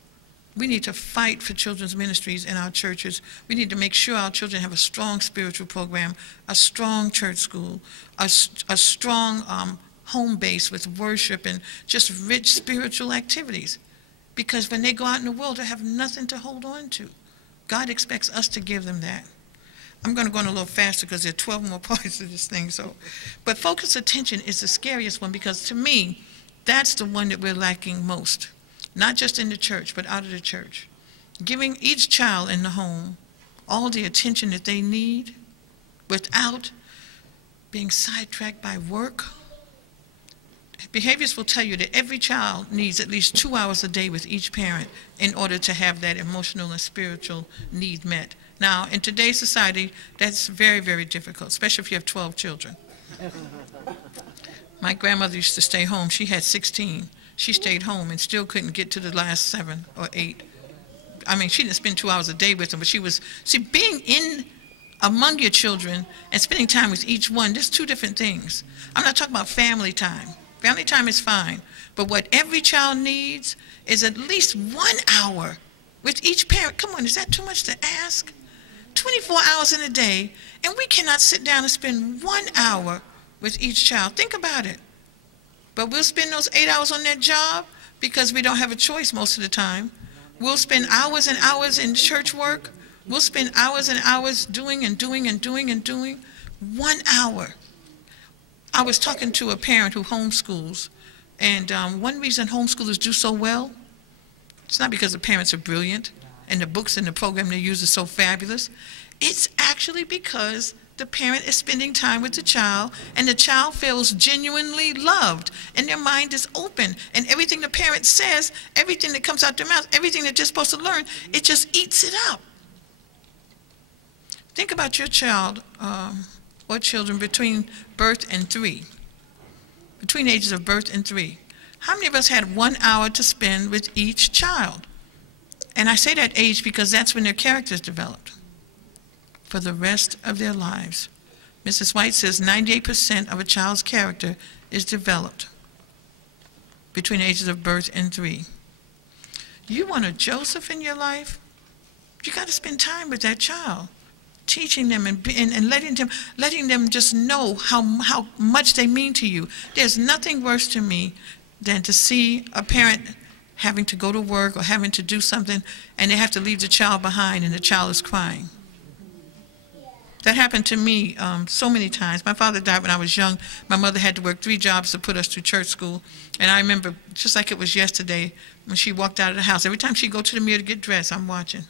We need to fight for children's ministries in our churches. We need to make sure our children have a strong spiritual program, a strong church school, a strong home base with worship and just rich spiritual activities. Because when they go out in the world, they have nothing to hold on to. God expects us to give them that. I'm going to go on a little faster because there are 12 more parts of this thing. But focused attention is the scariest one because to me, that's the one that we're lacking most. Not just in the church, but out of the church. Giving each child in the home all the attention that they need without being sidetracked by work. Behaviorists will tell you that every child needs at least 2 hours a day with each parent in order to have that emotional and spiritual need met. Now, in today's society, that's very, very difficult, especially if you have 12 children. My grandmother used to stay home. She had 16. She stayed home and still couldn't get to the last 7 or 8. I mean, she didn't spend 2 hours a day with them, but being in among your children and spending time with each one, there's two different things. I'm not talking about family time. Family time is fine, but what every child needs is at least 1 hour with each parent. Come on, is that too much to ask? 24 hours in a day, and we cannot sit down and spend 1 hour with each child. Think about it. But we'll spend those 8 hours on that job because we don't have a choice most of the time. We'll spend hours and hours in church work. We'll spend hours and hours doing and doing and doing and doing. 1 hour. I was talking to a parent who homeschools And one reason homeschoolers do so well, it's not because the parents are brilliant and the books and the program they use is so fabulous. It's actually because the parent is spending time with the child, and the child feels genuinely loved, and their mind is open, and everything the parent says, everything that comes out their mouth, everything they're just supposed to learn, it just eats it up. Think about your child or children between birth and 3, between ages of birth and 3. How many of us had 1 hour to spend with each child? And I say that age because that's when their character is developed for the rest of their lives. Mrs. White says 98% of a child's character is developed between ages of birth and 3. You want a Joseph in your life? You got to spend time with that child, teaching them and letting them just know how much they mean to you. There's nothing worse to me than to see a parent having to go to work or having to do something, and they have to leave the child behind, and the child is crying. That happened to me so many times. My father died when I was young. My mother had to work 3 jobs to put us through church school. And I remember, just like it was yesterday, when she walked out of the house, every time she'd go to the mirror to get dressed, I'm watching.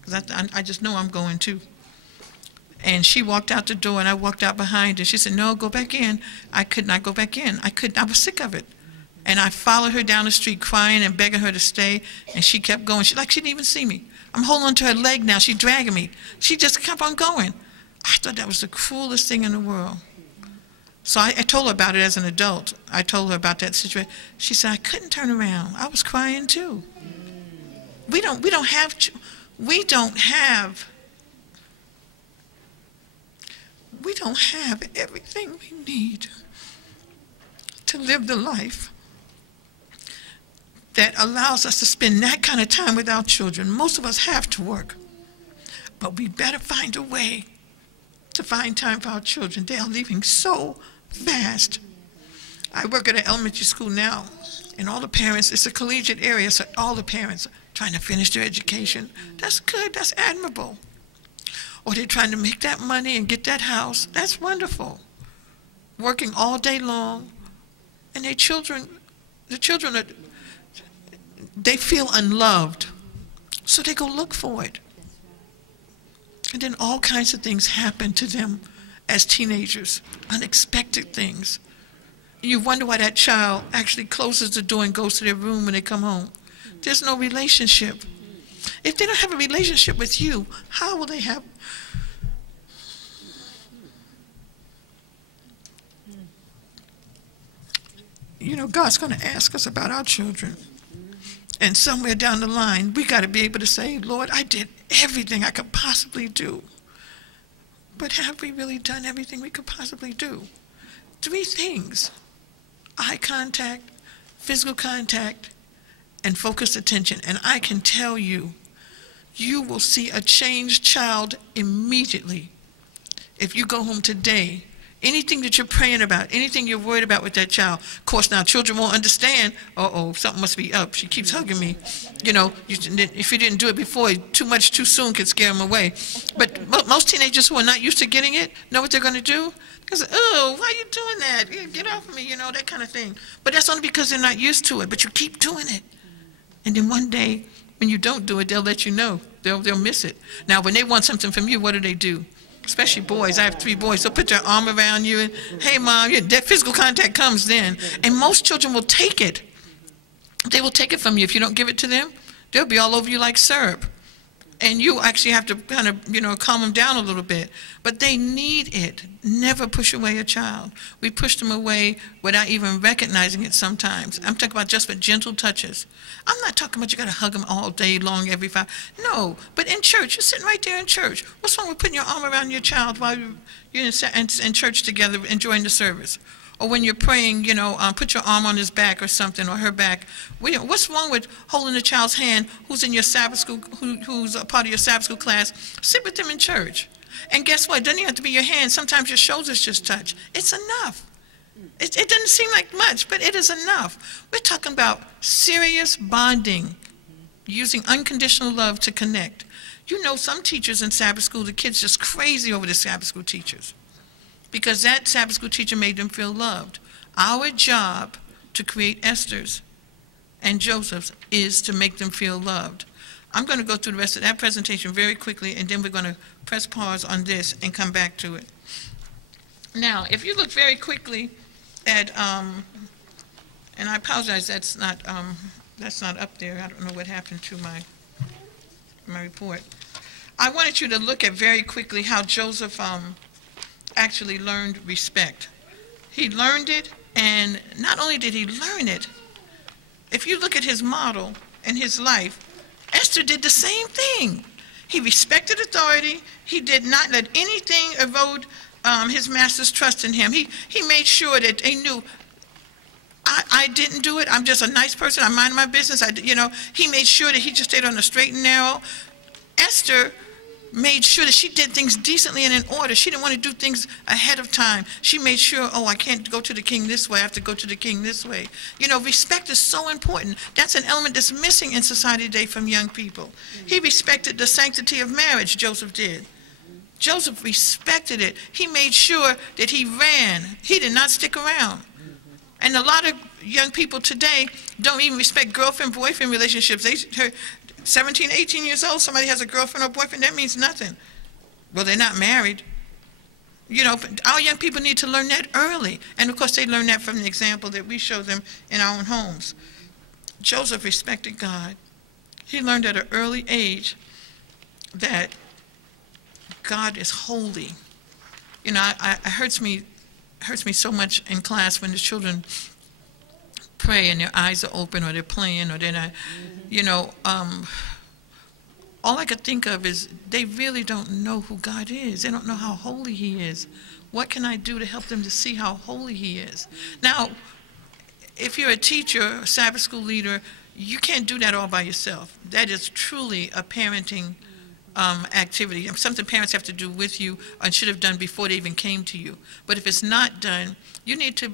Because I just know I'm going too. And she walked out the door, and I walked out behind her. She said, "No, go back in." I could not go back in. I was sick of it. And I followed her down the street crying and begging her to stay, and she kept going. She didn't even see me. I'm holding on to her leg now. She's dragging me. She just kept on going. I thought that was the cruelest thing in the world. So I told her about it as an adult. I told her about that situation. She said, "I couldn't turn around. I was crying too." We don't have everything we need to live the life that allows us to spend that kind of time with our children. Most of us have to work, but we better find a way to find time for our children. They are leaving so fast. I work at an elementary school now, and all the parents, it's a collegiate area, so all the parents are trying to finish their education. That's good, that's admirable. Or they're trying to make that money and get that house. That's wonderful. Working all day long, and the children they feel unloved, so they go look for it. And then all kinds of things happen to them as teenagers, unexpected things. You wonder why that child actually closes the door and goes to their room when they come home. There's no relationship. If they don't have a relationship with you, how will they have? You know, God's going to ask us about our children. And somewhere down the line, we got to be able to say, "Lord, I did everything I could possibly do." But have we really done everything we could possibly do? 3 things: eye contact, physical contact, and focused attention. And I can tell you, you will see a changed child immediately. If you go home today, anything that you're praying about, anything you're worried about with that child, of course, now children won't understand. Uh-oh, something must be up. She keeps hugging me. You know, if you didn't do it before, too much too soon could scare them away. But most teenagers who are not used to getting it know what they're going to do. They say, "Oh, why are you doing that? Get off of me," you know, that kind of thing. But that's only because they're not used to it. But you keep doing it. And then one day, when you don't do it, they'll let you know. They'll miss it. Now, when they want something from you, what do? Especially boys. I have 3 boys. They'll put their arm around you and, "Hey, Mom," that physical contact comes then. And most children will take it. They will take it from you. If you don't give it to them, they'll be all over you like syrup. And you actually have to kind of, calm them down a little bit. But they need it. Never push away a child. We push them away without even recognizing it sometimes. I'm talking about just with gentle touches. I'm not talking about you got to hug them all day long, every 5. No, but in church, you're sitting right there in church. What's wrong with putting your arm around your child while you're in church together enjoying the service? Or when you're praying, put your arm on his back or something, or her back. What's wrong with holding a child's hand who's in your Sabbath school, who's a part of your Sabbath school class? Sit with them in church. And guess what? It doesn't even have to be your hand. Sometimes your shoulders just touch. It's enough. It doesn't seem like much, but it is enough. We're talking about serious bonding, using unconditional love to connect. You know, some teachers in Sabbath school, the kids just crazy over the Sabbath school teachers, because that Sabbath school teacher made them feel loved. Our job to create Esther's and Joseph's is to make them feel loved. I'm going to go through the rest of that presentation very quickly, and then we're going to press pause on this and come back to it. Now, if you look very quickly at, and I apologize, that's not up there. I don't know what happened to my report. I wanted you to look at very quickly how Joseph actually learned respect. He learned it, and not only did he learn it, if you look at his model and his life, Esther did the same thing. He respected authority. He did not let anything erode his master's trust in him. He made sure that he knew, I didn't do it. I'm just a nice person. I mind my business. He made sure that he just stayed on the straight and narrow. Esther made sure that she did things decently and in order. She didn't want to do things ahead of time. She made sure, I can't go to the king this way. I have to go to the king this way. Respect is so important. That's an element that's missing in society today from young people. He respected the sanctity of marriage, Joseph did. Joseph respected it. He made sure that he ran. He did not stick around. And a lot of young people today don't even respect girlfriend-boyfriend relationships. They're 17, 18 years old, somebody has a girlfriend or boyfriend, that means nothing. Well, they're not married. Our young people need to learn that early. And of course, they learn that from the example that we show them in our own homes. Joseph respected God. He learned at an early age that God is holy. It hurts me so much in class when the children pray and their eyes are open, or they're playing, or they're not, all I could think of is they really don't know who God is. They don't know how holy he is. What can I do to help them to see how holy he is? Now, if you're a teacher, a Sabbath school leader, you can't do that all by yourself. That is truly a parenting activity, something parents have to do with you and should have done before they even came to you. But if it's not done, you need to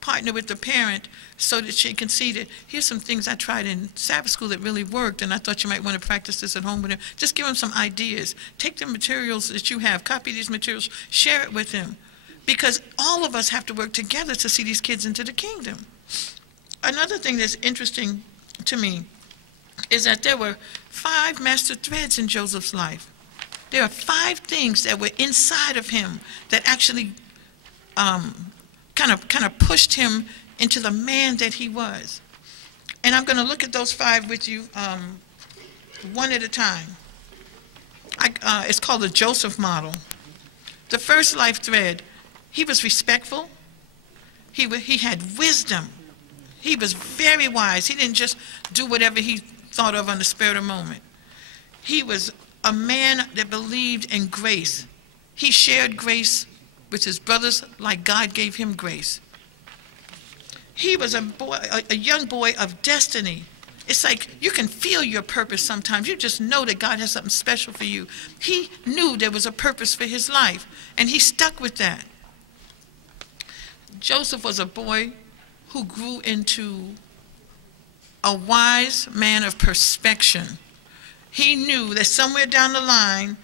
partner with the parent so that she can see that here's some things I tried in Sabbath school that really worked, and I thought you might want to practice this at home with them. Just give them some ideas. Take the materials that you have, copy these materials, share it with them. Because all of us have to work together to see these kids into the kingdom. Another thing that's interesting to me is that there were 5 master threads in Joseph's life. There are 5 things that were inside of him that actually kind of pushed him into the man that he was. And I'm going to look at those 5 with you one at a time. It's called the Joseph model. The first life thread, he was respectful. He had wisdom. He was very wise. He didn't just do whatever he thought of on the spur of the moment. He was a man that believed in grace. He shared grace with his brothers like God gave him grace. He was a young boy of destiny. It's like you can feel your purpose sometimes. You just know that God has something special for you. He knew there was a purpose for his life, and he stuck with that. Joseph was a boy who grew into a wise man of perspection. He knew that somewhere down the line,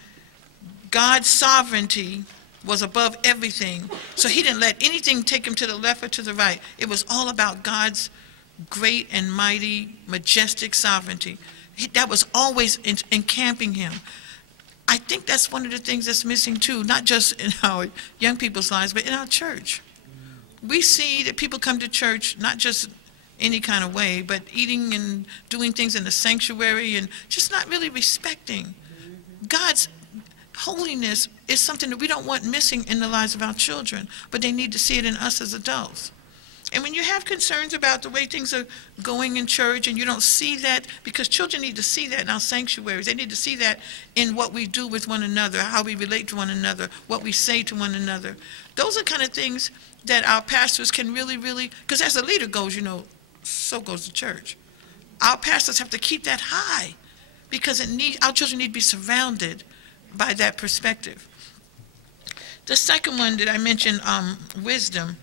God's sovereignty was above everything. So he didn't let anything take him to the left or to the right. It was all about God's great and mighty, majestic sovereignty. That was always encamping him. I think that's one of the things that's missing too, not just in our young people's lives, but in our church. We see that people come to church, not just any kind of way, but eating and doing things in the sanctuary and just not really respecting. God's holiness is something that we don't want missing in the lives of our children, but they need to see it in us as adults. And when you have concerns about the way things are going in church and you don't see that, because children need to see that in our sanctuaries. They need to see that in what we do with one another, how we relate to one another, what we say to one another. Those are kind of things that our pastors can really, because as the leader goes, so goes the church. Our pastors have to keep that high because our children need to be surrounded by that perspective. The second one that I mentioned, wisdom.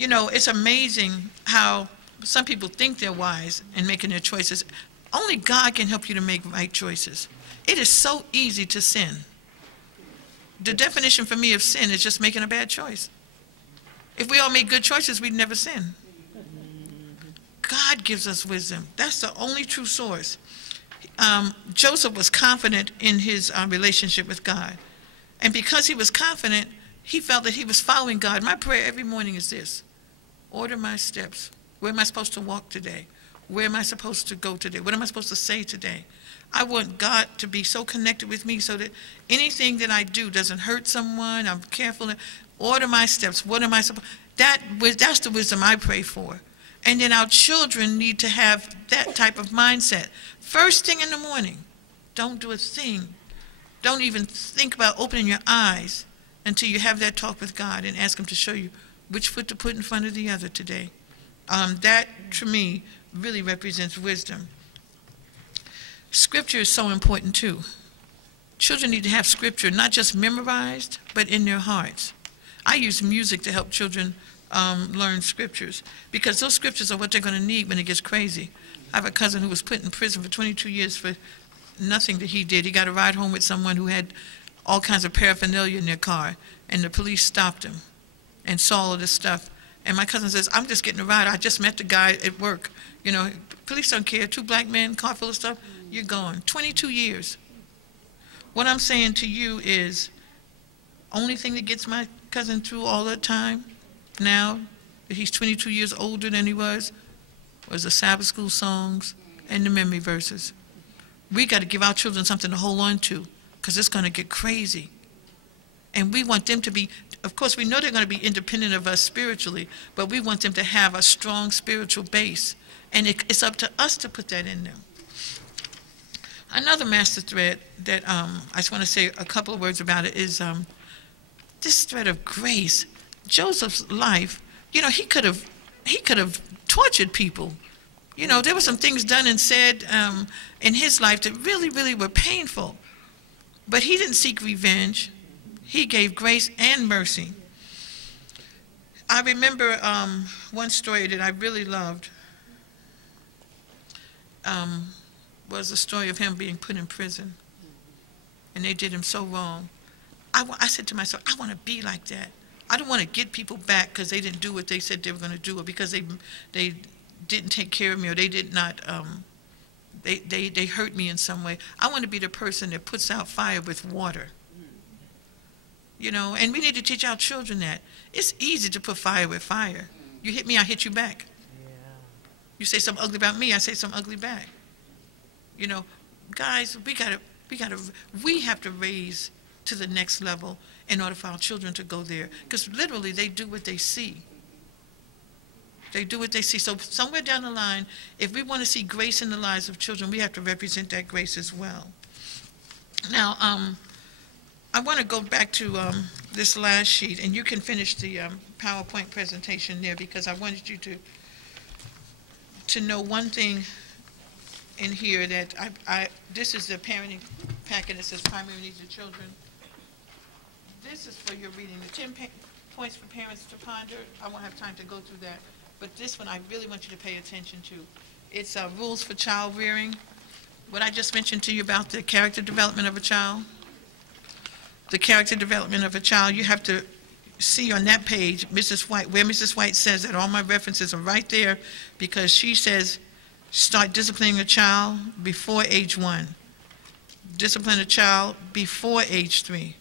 It's amazing how some people think they're wise in making their choices. Only God can help you to make right choices. It is so easy to sin. The definition for me of sin is just making a bad choice. If we all made good choices, we'd never sin. God gives us wisdom. That's the only true source. Joseph was confident in his relationship with God. And because he was confident, he felt that he was following God. My prayer every morning is this: order my steps. Where am I supposed to walk today? Where am I supposed to go today? What am I supposed to say today? I want God to be so connected with me so that anything that I do doesn't hurt someone. I'm careful. Order my steps. What am I supposed? That's the wisdom I pray for. And then our children need to have that type of mindset. First thing in the morning, don't do a thing. Don't even think about opening your eyes until you have that talk with God and ask him to show you which foot to put in front of the other today. That, to me, really represents wisdom. Scripture is so important, too. Children need to have Scripture not just memorized, but in their hearts. I use music to help children learn Scriptures, because those Scriptures are what they're going to need when it gets crazy. I have a cousin who was put in prison for 22 years for nothing that he did. He got a ride home with someone who had all kinds of paraphernalia in their car, and the police stopped him and saw all of this stuff. And my cousin says, I'm just getting a ride. I just met the guy at work. You know, police don't care. 2 black men, car full of stuff, you're gone. 22 years. What I'm saying to you is, only thing that gets my cousin through all that time, now that he's 22 years older than he was the Sabbath school songs and the memory verses. We got to give our children something to hold on to, because it's going to get crazy. And we want them to be, of course, we know they're going to be independent of us spiritually, but we want them to have a strong spiritual base. And it's up to us to put that in them. Another master thread that I just want to say a couple of words about it is this thread of grace. Joseph's life, you know, he could have tortured people. You know, there were some things done and said in his life that really, really were painful. But he didn't seek revenge. He gave grace and mercy. I remember one story that I really loved was the story of him being put in prison. And they did him so wrong. I said to myself, I want to be like that. I don't want to get people back because they didn't do what they said they were going to do, or because they didn't take care of me, or they did not, they hurt me in some way. I want to be the person that puts out fire with water. You know, and we need to teach our children that. It's easy to put fire with fire. You hit me, I hit you back. You say something ugly about me, I say something ugly back. You know, guys, we have to raise to the next level in order for our children to go there. Because literally, they do what they see. They do what they see. So somewhere down the line, if we want to see grace in the lives of children, we have to represent that grace as well. Now, I want to go back to this last sheet, and you can finish the PowerPoint presentation there, because I wanted you to know one thing in here that this is the parenting packet that says primary needs of children. This is for your reading. The 10 points for parents to ponder. I won't have time to go through that, but this one I really want you to pay attention to. It's rules for child rearing. What I just mentioned to you about the character development of a child. The character development of a child, you have to see on that page, Mrs. White, where Mrs. White says that all my references are right there, because she says start disciplining a child before age 1. Discipline a child before age 3.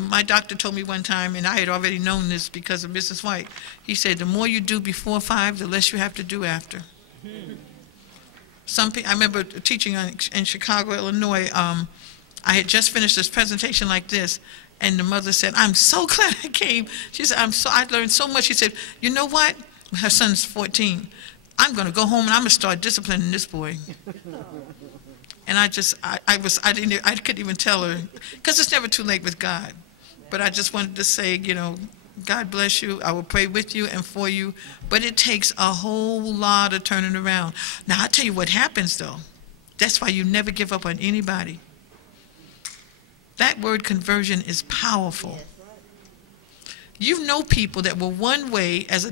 My doctor told me one time, and I had already known this because of Mrs. White, he said the more you do before 5, the less you have to do after. I remember teaching in Chicago, Illinois. I had just finished this presentation like this, and the mother said, I'm so glad I came. She said, I learned so much. She said, you know what? Her son's 14. I'm going to go home and I'm going to start disciplining this boy. And I couldn't even tell her, because it's never too late with God. But I just wanted to say, you know, God bless you. I will pray with you and for you. But it takes a whole lot of turning around. Now, I'll tell you what happens, though. That's why you never give up on anybody. That word conversion is powerful. You know people that were one way as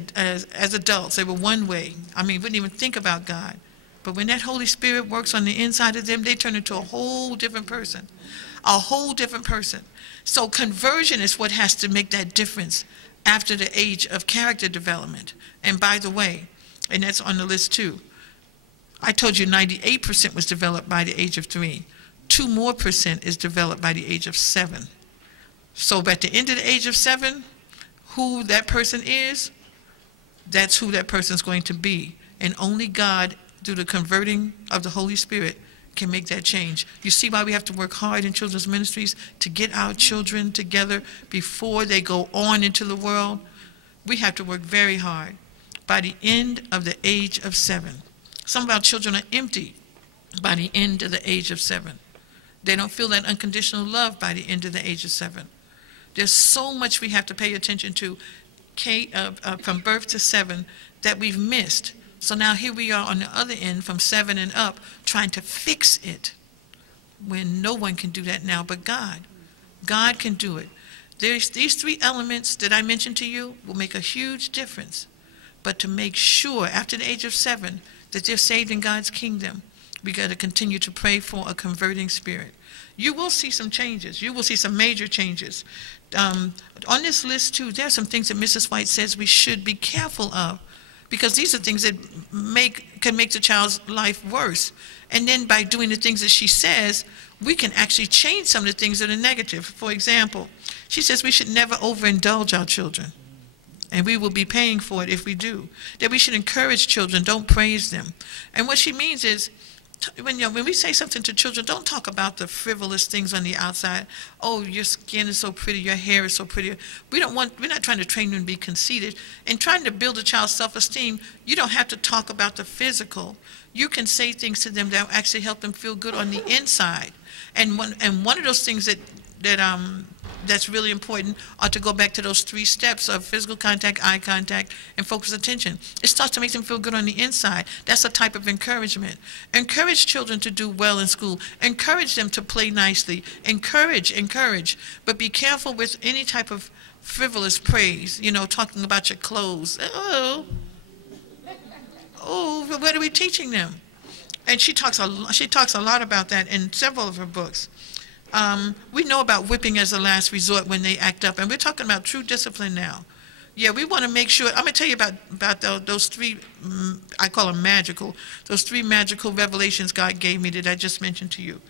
adults. They were one way. I mean, wouldn't even think about God. But when that Holy Spirit works on the inside of them, they turn into a whole different person. A whole different person. So conversion is what has to make that difference after the age of character development. And by the way, and that's on the list too, I told you 98% was developed by the age of 3. 2 more % is developed by the age of 7. So at the end of the age of 7, who that person is, that's who that person's going to be. And only God, through the converting of the Holy Spirit, can make that change. You see why we have to work hard in children's ministries to get our children together before they go on into the world? We have to work very hard. By the end of the age of 7, some of our children are empty by the end of the age of 7. They don't feel that unconditional love by the end of the age of 7. There's so much we have to pay attention to from birth to 7 that we've missed. So now here we are on the other end from 7 and up trying to fix it when no one can do that now but God. God can do it. There's these 3 elements that I mentioned to you will make a huge difference. But to make sure after the age of 7 that they're saved in God's kingdom, we got to continue to pray for a converting spirit. You will see some changes. You will see some major changes. On this list, too, there are some things that Mrs. White says we should be careful of, because these are things that can make the child's life worse. And then by doing the things that she says, we can actually change some of the things that are negative. For example, she says we should never overindulge our children, and we will be paying for it if we do. That we should encourage children, don't praise them. And what she means is, when we say something to children, don't talk about the frivolous things on the outside. Oh, your skin is so pretty, your hair is so pretty. We're not trying to train them to be conceited. In trying to build a child's self-esteem, you don't have to talk about the physical. You can say things to them that will actually help them feel good on the inside. And one of those things that's really important are to go back to those 3 steps of physical contact, eye contact, and focused attention. It starts to make them feel good on the inside. That's a type of encouragement. Encourage children to do well in school. Encourage them to play nicely. Encourage. But be careful with any type of frivolous praise, talking about your clothes. Oh, what are we teaching them? And she talks a lot about that in several of her books. We know about whipping as a last resort when they act up, and we're talking about true discipline now. Yeah, we want to make sure. I'm going to tell you about those 3, I call them magical, those 3 magical revelations God gave me that I just mentioned to you.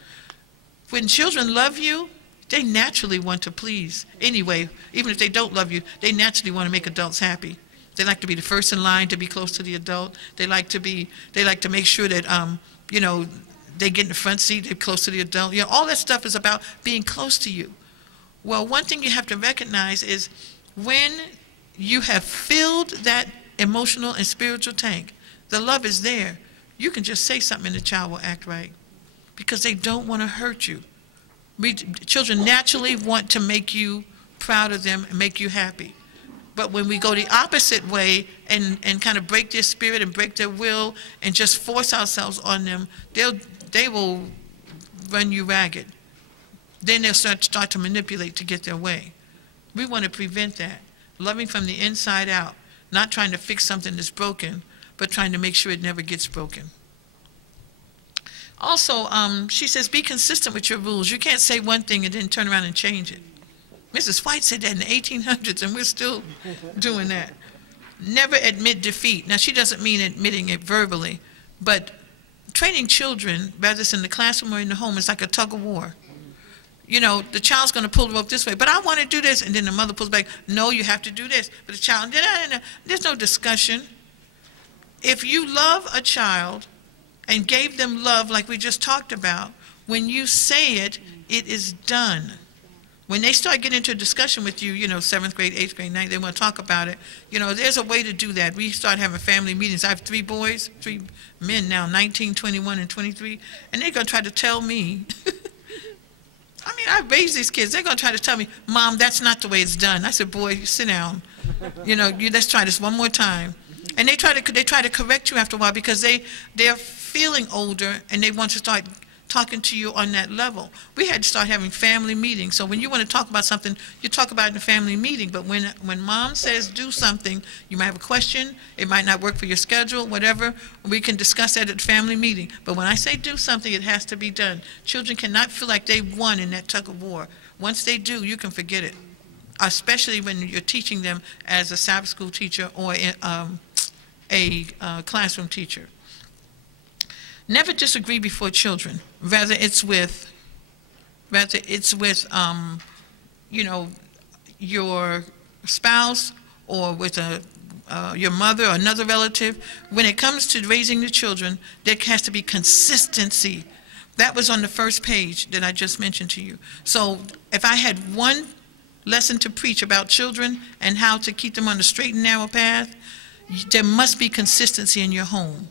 When children love you, they naturally want to please. Anyway, even if they don't love you, they naturally want to make adults happy. They like to be the first in line to be close to the adult. They like to make sure that, they get in the front seat, they're close to the adult. All that stuff is about being close to you. Well, one thing you have to recognize is when you have filled that emotional and spiritual tank, the love is there. You can just say something and the child will act right because they don't want to hurt you. Children naturally want to make you proud of them and make you happy. But when we go the opposite way and kind of break their spirit and break their will and just force ourselves on them, they will run you ragged. Then they'll start to manipulate to get their way. We want to prevent that. Loving from the inside out, not trying to fix something that's broken, but trying to make sure it never gets broken. Also, she says, be consistent with your rules. You can't say one thing and then turn around and change it. Mrs. White said that in the 1800s, and we're still doing that. Never admit defeat. Now, she doesn't mean admitting it verbally, but training children, whether it's in the classroom or in the home, is like a tug of war. The child's going to pull the rope this way, but I want to do this, and then the mother pulls back, no, you have to do this. But the child, there's no discussion. If you love a child and gave them love like we just talked about, when you say it, it is done. When they start getting into a discussion with you, 7th grade, 8th grade, 9th, they want to talk about it. There's a way to do that. We start having family meetings. I have 3 boys, 3 men now, 19, 21, and 23, and they're going to try to tell me. I raised these kids. They're going to try to tell me, Mom, that's not the way it's done. I said, boy, sit down. Let's try this one more time. And they try to correct you after a while because they're feeling older and they want to start talking to you on that level. We had to start having family meetings. So when you want to talk about something, you talk about it in a family meeting. But when Mom says do something, you might have a question. It might not work for your schedule, whatever. We can discuss that at the family meeting. But when I say do something, it has to be done. Children cannot feel like they won in that tug of war. Once they do, you can forget it, especially when you're teaching them as a Sabbath school teacher or a classroom teacher. Never disagree before children. Whether it's with, you know, your spouse or with your mother or another relative. When it comes to raising the children, there has to be consistency. That was on the first page that I just mentioned to you. So if I had one lesson to preach about children and how to keep them on the straight and narrow path, there must be consistency in your home.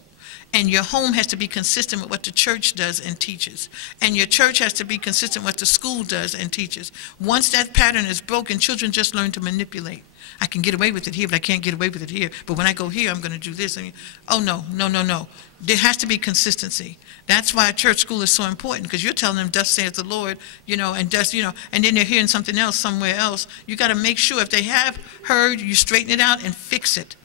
And your home has to be consistent with what the church does and teaches. And your church has to be consistent with what the school does and teaches. Once that pattern is broken, children just learn to manipulate. I can get away with it here, but I can't get away with it here. But when I go here, I'm going to do this. Oh, no, no, no, no. There has to be consistency. That's why a church school is so important, because you're telling them, thus saith the Lord, you know, and thus, you know, and then they're hearing something else somewhere else. You got to make sure if they have heard, you straighten it out and fix it.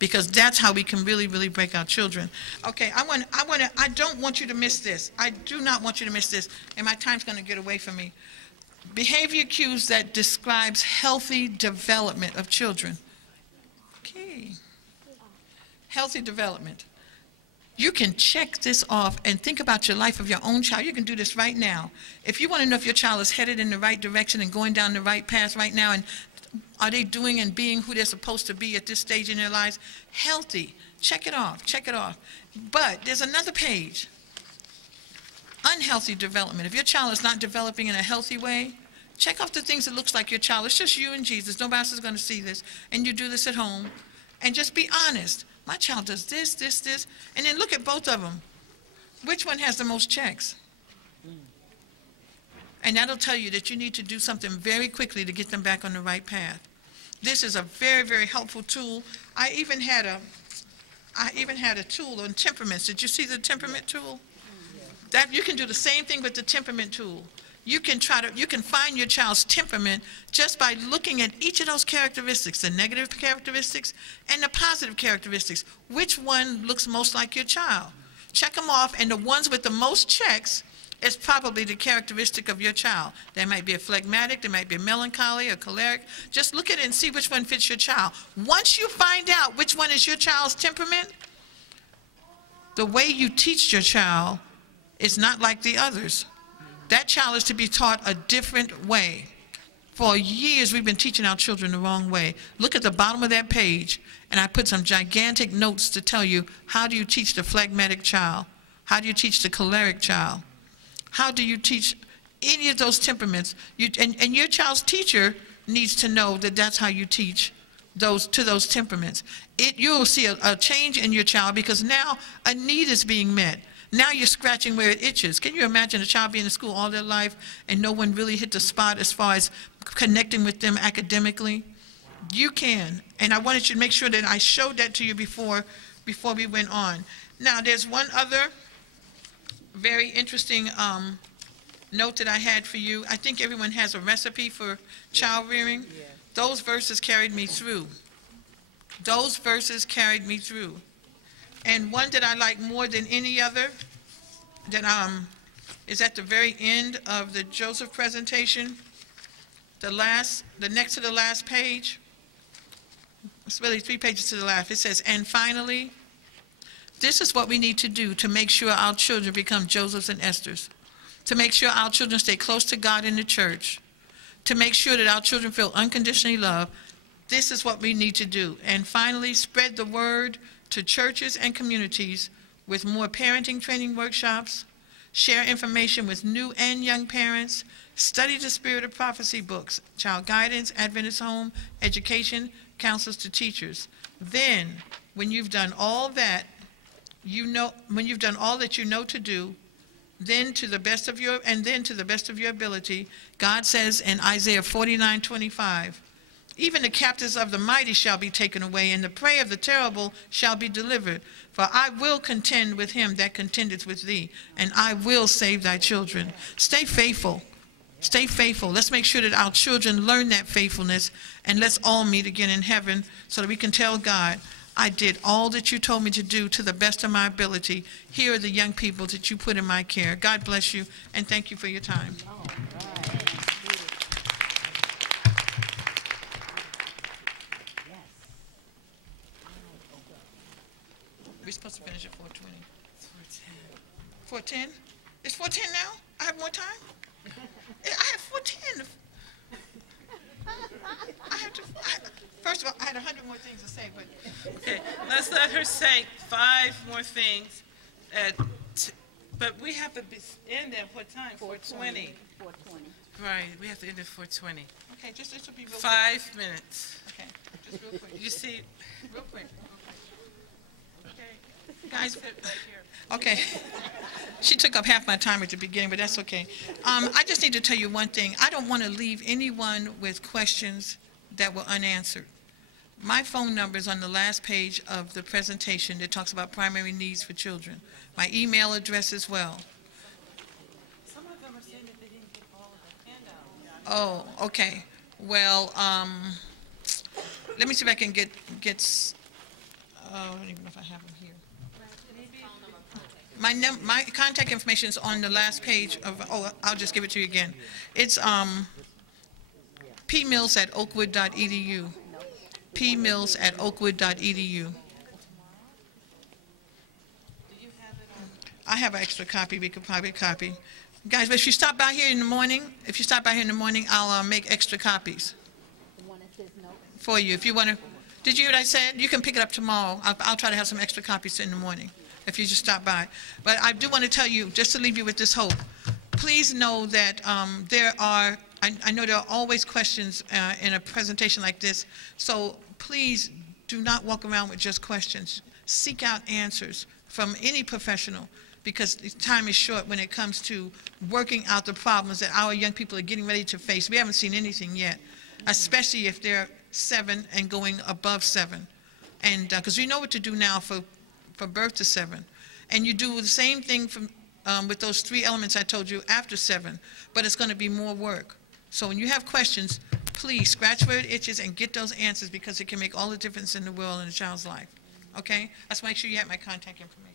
Because that's how we can really, really break our children. Okay, I don't want you to miss this. I do not want you to miss this, and my time's going to get away from me. Behavior cues that describes healthy development of children. Okay. Healthy development. You can check this off and think about your life of your own child. You can do this right now. If you want to know if your child is headed in the right direction and going down the right path right now, and are they doing and being who they're supposed to be at this stage in their lives? Healthy. Check it off. Check it off. But there's another page. Unhealthy development. If your child is not developing in a healthy way, check off the things that looks like your child. It's just you and Jesus. Nobody else is going to see this. And you do this at home. And just be honest. My child does this, this, this. And then look at both of them. Which one has the most checks? And that'll tell you that you need to do something very quickly to get them back on the right path. This is a very, very helpful tool. I even had a tool on temperaments. Did you see the temperament tool? That you can do the same thing with the temperament tool. You can find your child's temperament just by looking at each of those characteristics, the negative characteristics and the positive characteristics. Which one looks most like your child? Check them off, and the ones with the most checks is probably the characteristic of your child. There might be a phlegmatic, there might be a melancholy, a choleric. Just look at it and see which one fits your child. Once you find out which one is your child's temperament, the way you teach your child is not like the others. That child is to be taught a different way. For years, we've been teaching our children the wrong way. Look at the bottom of that page, and I put some gigantic notes to tell you, how do you teach the phlegmatic child? How do you teach the choleric child? How do you teach any of those temperaments? And your child's teacher needs to know that that's how you teach those temperaments. You'll see a change in your child, because now a need is being met. Now you're scratching where it itches. Can you imagine a child being in school all their life and no one really hit the spot as far as connecting with them academically? You can. And I wanted you to make sure that I showed that to you before we went on. Now, there's one other very interesting note that I had for you. I think everyone has a recipe for child rearing. Those verses carried me through. Those verses carried me through. And one that I like more than any other, that is at the very end of the Joseph presentation, the next to the last page. It's really 3 pages to the left. It says, and finally, this is what we need to do to make sure our children become Josephs and Esthers, to make sure our children stay close to God in the church, to make sure that our children feel unconditionally loved. This is what we need to do. And finally, spread the word to churches and communities with more parenting training workshops, share information with new and young parents, study the Spirit of Prophecy books, child guidance, Adventist home, education, counselors to teachers. Then, when you've done all that, when you've done all that you know to do, then to the best of your ability, God says in Isaiah 49:25, even the captives of the mighty shall be taken away, and the prey of the terrible shall be delivered. For I will contend with him that contendeth with thee, and I will save thy children. Stay faithful. Stay faithful. Let's make sure that our children learn that faithfulness, and let's all meet again in heaven so that we can tell God, I did all that you told me to do to the best of my ability. Here are the young people that you put in my care. God bless you, and thank you for your time. We're supposed to finish at 4:20. 4:10? It's 4:10 now? I have more time? I have 4:10. First of all, I had 100 more things to say, but Okay, let's let her say 5 more things. But we have to end at what time? 4:20. 4:20. Right, we have to end at 4:20. okay, just this will be real 5 minutes. quick. Okay, just real quick. You see, Real quick. Okay. Guys, okay. She took up half my time at the beginning, but that's okay. I just need to tell you one thing. I don't want to leave anyone with questions that were unanswered. My phone number is on the last page of the presentation that talks about primary needs for children. My email address as well. some of them are saying that they didn't get all of the handouts. Oh, okay. Well, let me see if I can get, I don't even know if I have them here. My contact information is on the last page of, I'll just give it to you again. It's pmills@oakwood.edu. pmills@oakwood.edu. I have an extra copy we could probably copy. Guys, but if you stop by here in the morning, I'll make extra copies The one that says no. for you. If you want to, did you hear what I said? You can pick it up tomorrow. I'll try to have some extra copies in the morning if you just stop by. But I do want to tell you, just to leave you with this hope, please know that I know there are always questions in a presentation like this, so please do not walk around with just questions. Seek out answers from any professional, because time is short when it comes to working out the problems that our young people are getting ready to face. We haven't seen anything yet, especially if they're 7 and going above 7. And because we know what to do now for birth to 7. And you do the same thing with those 3 elements I told you after 7, but it's going to be more work. So when you have questions, please scratch where it itches and get those answers, because it can make all the difference in the world in a child's life. Okay? Let's make sure you have my contact information.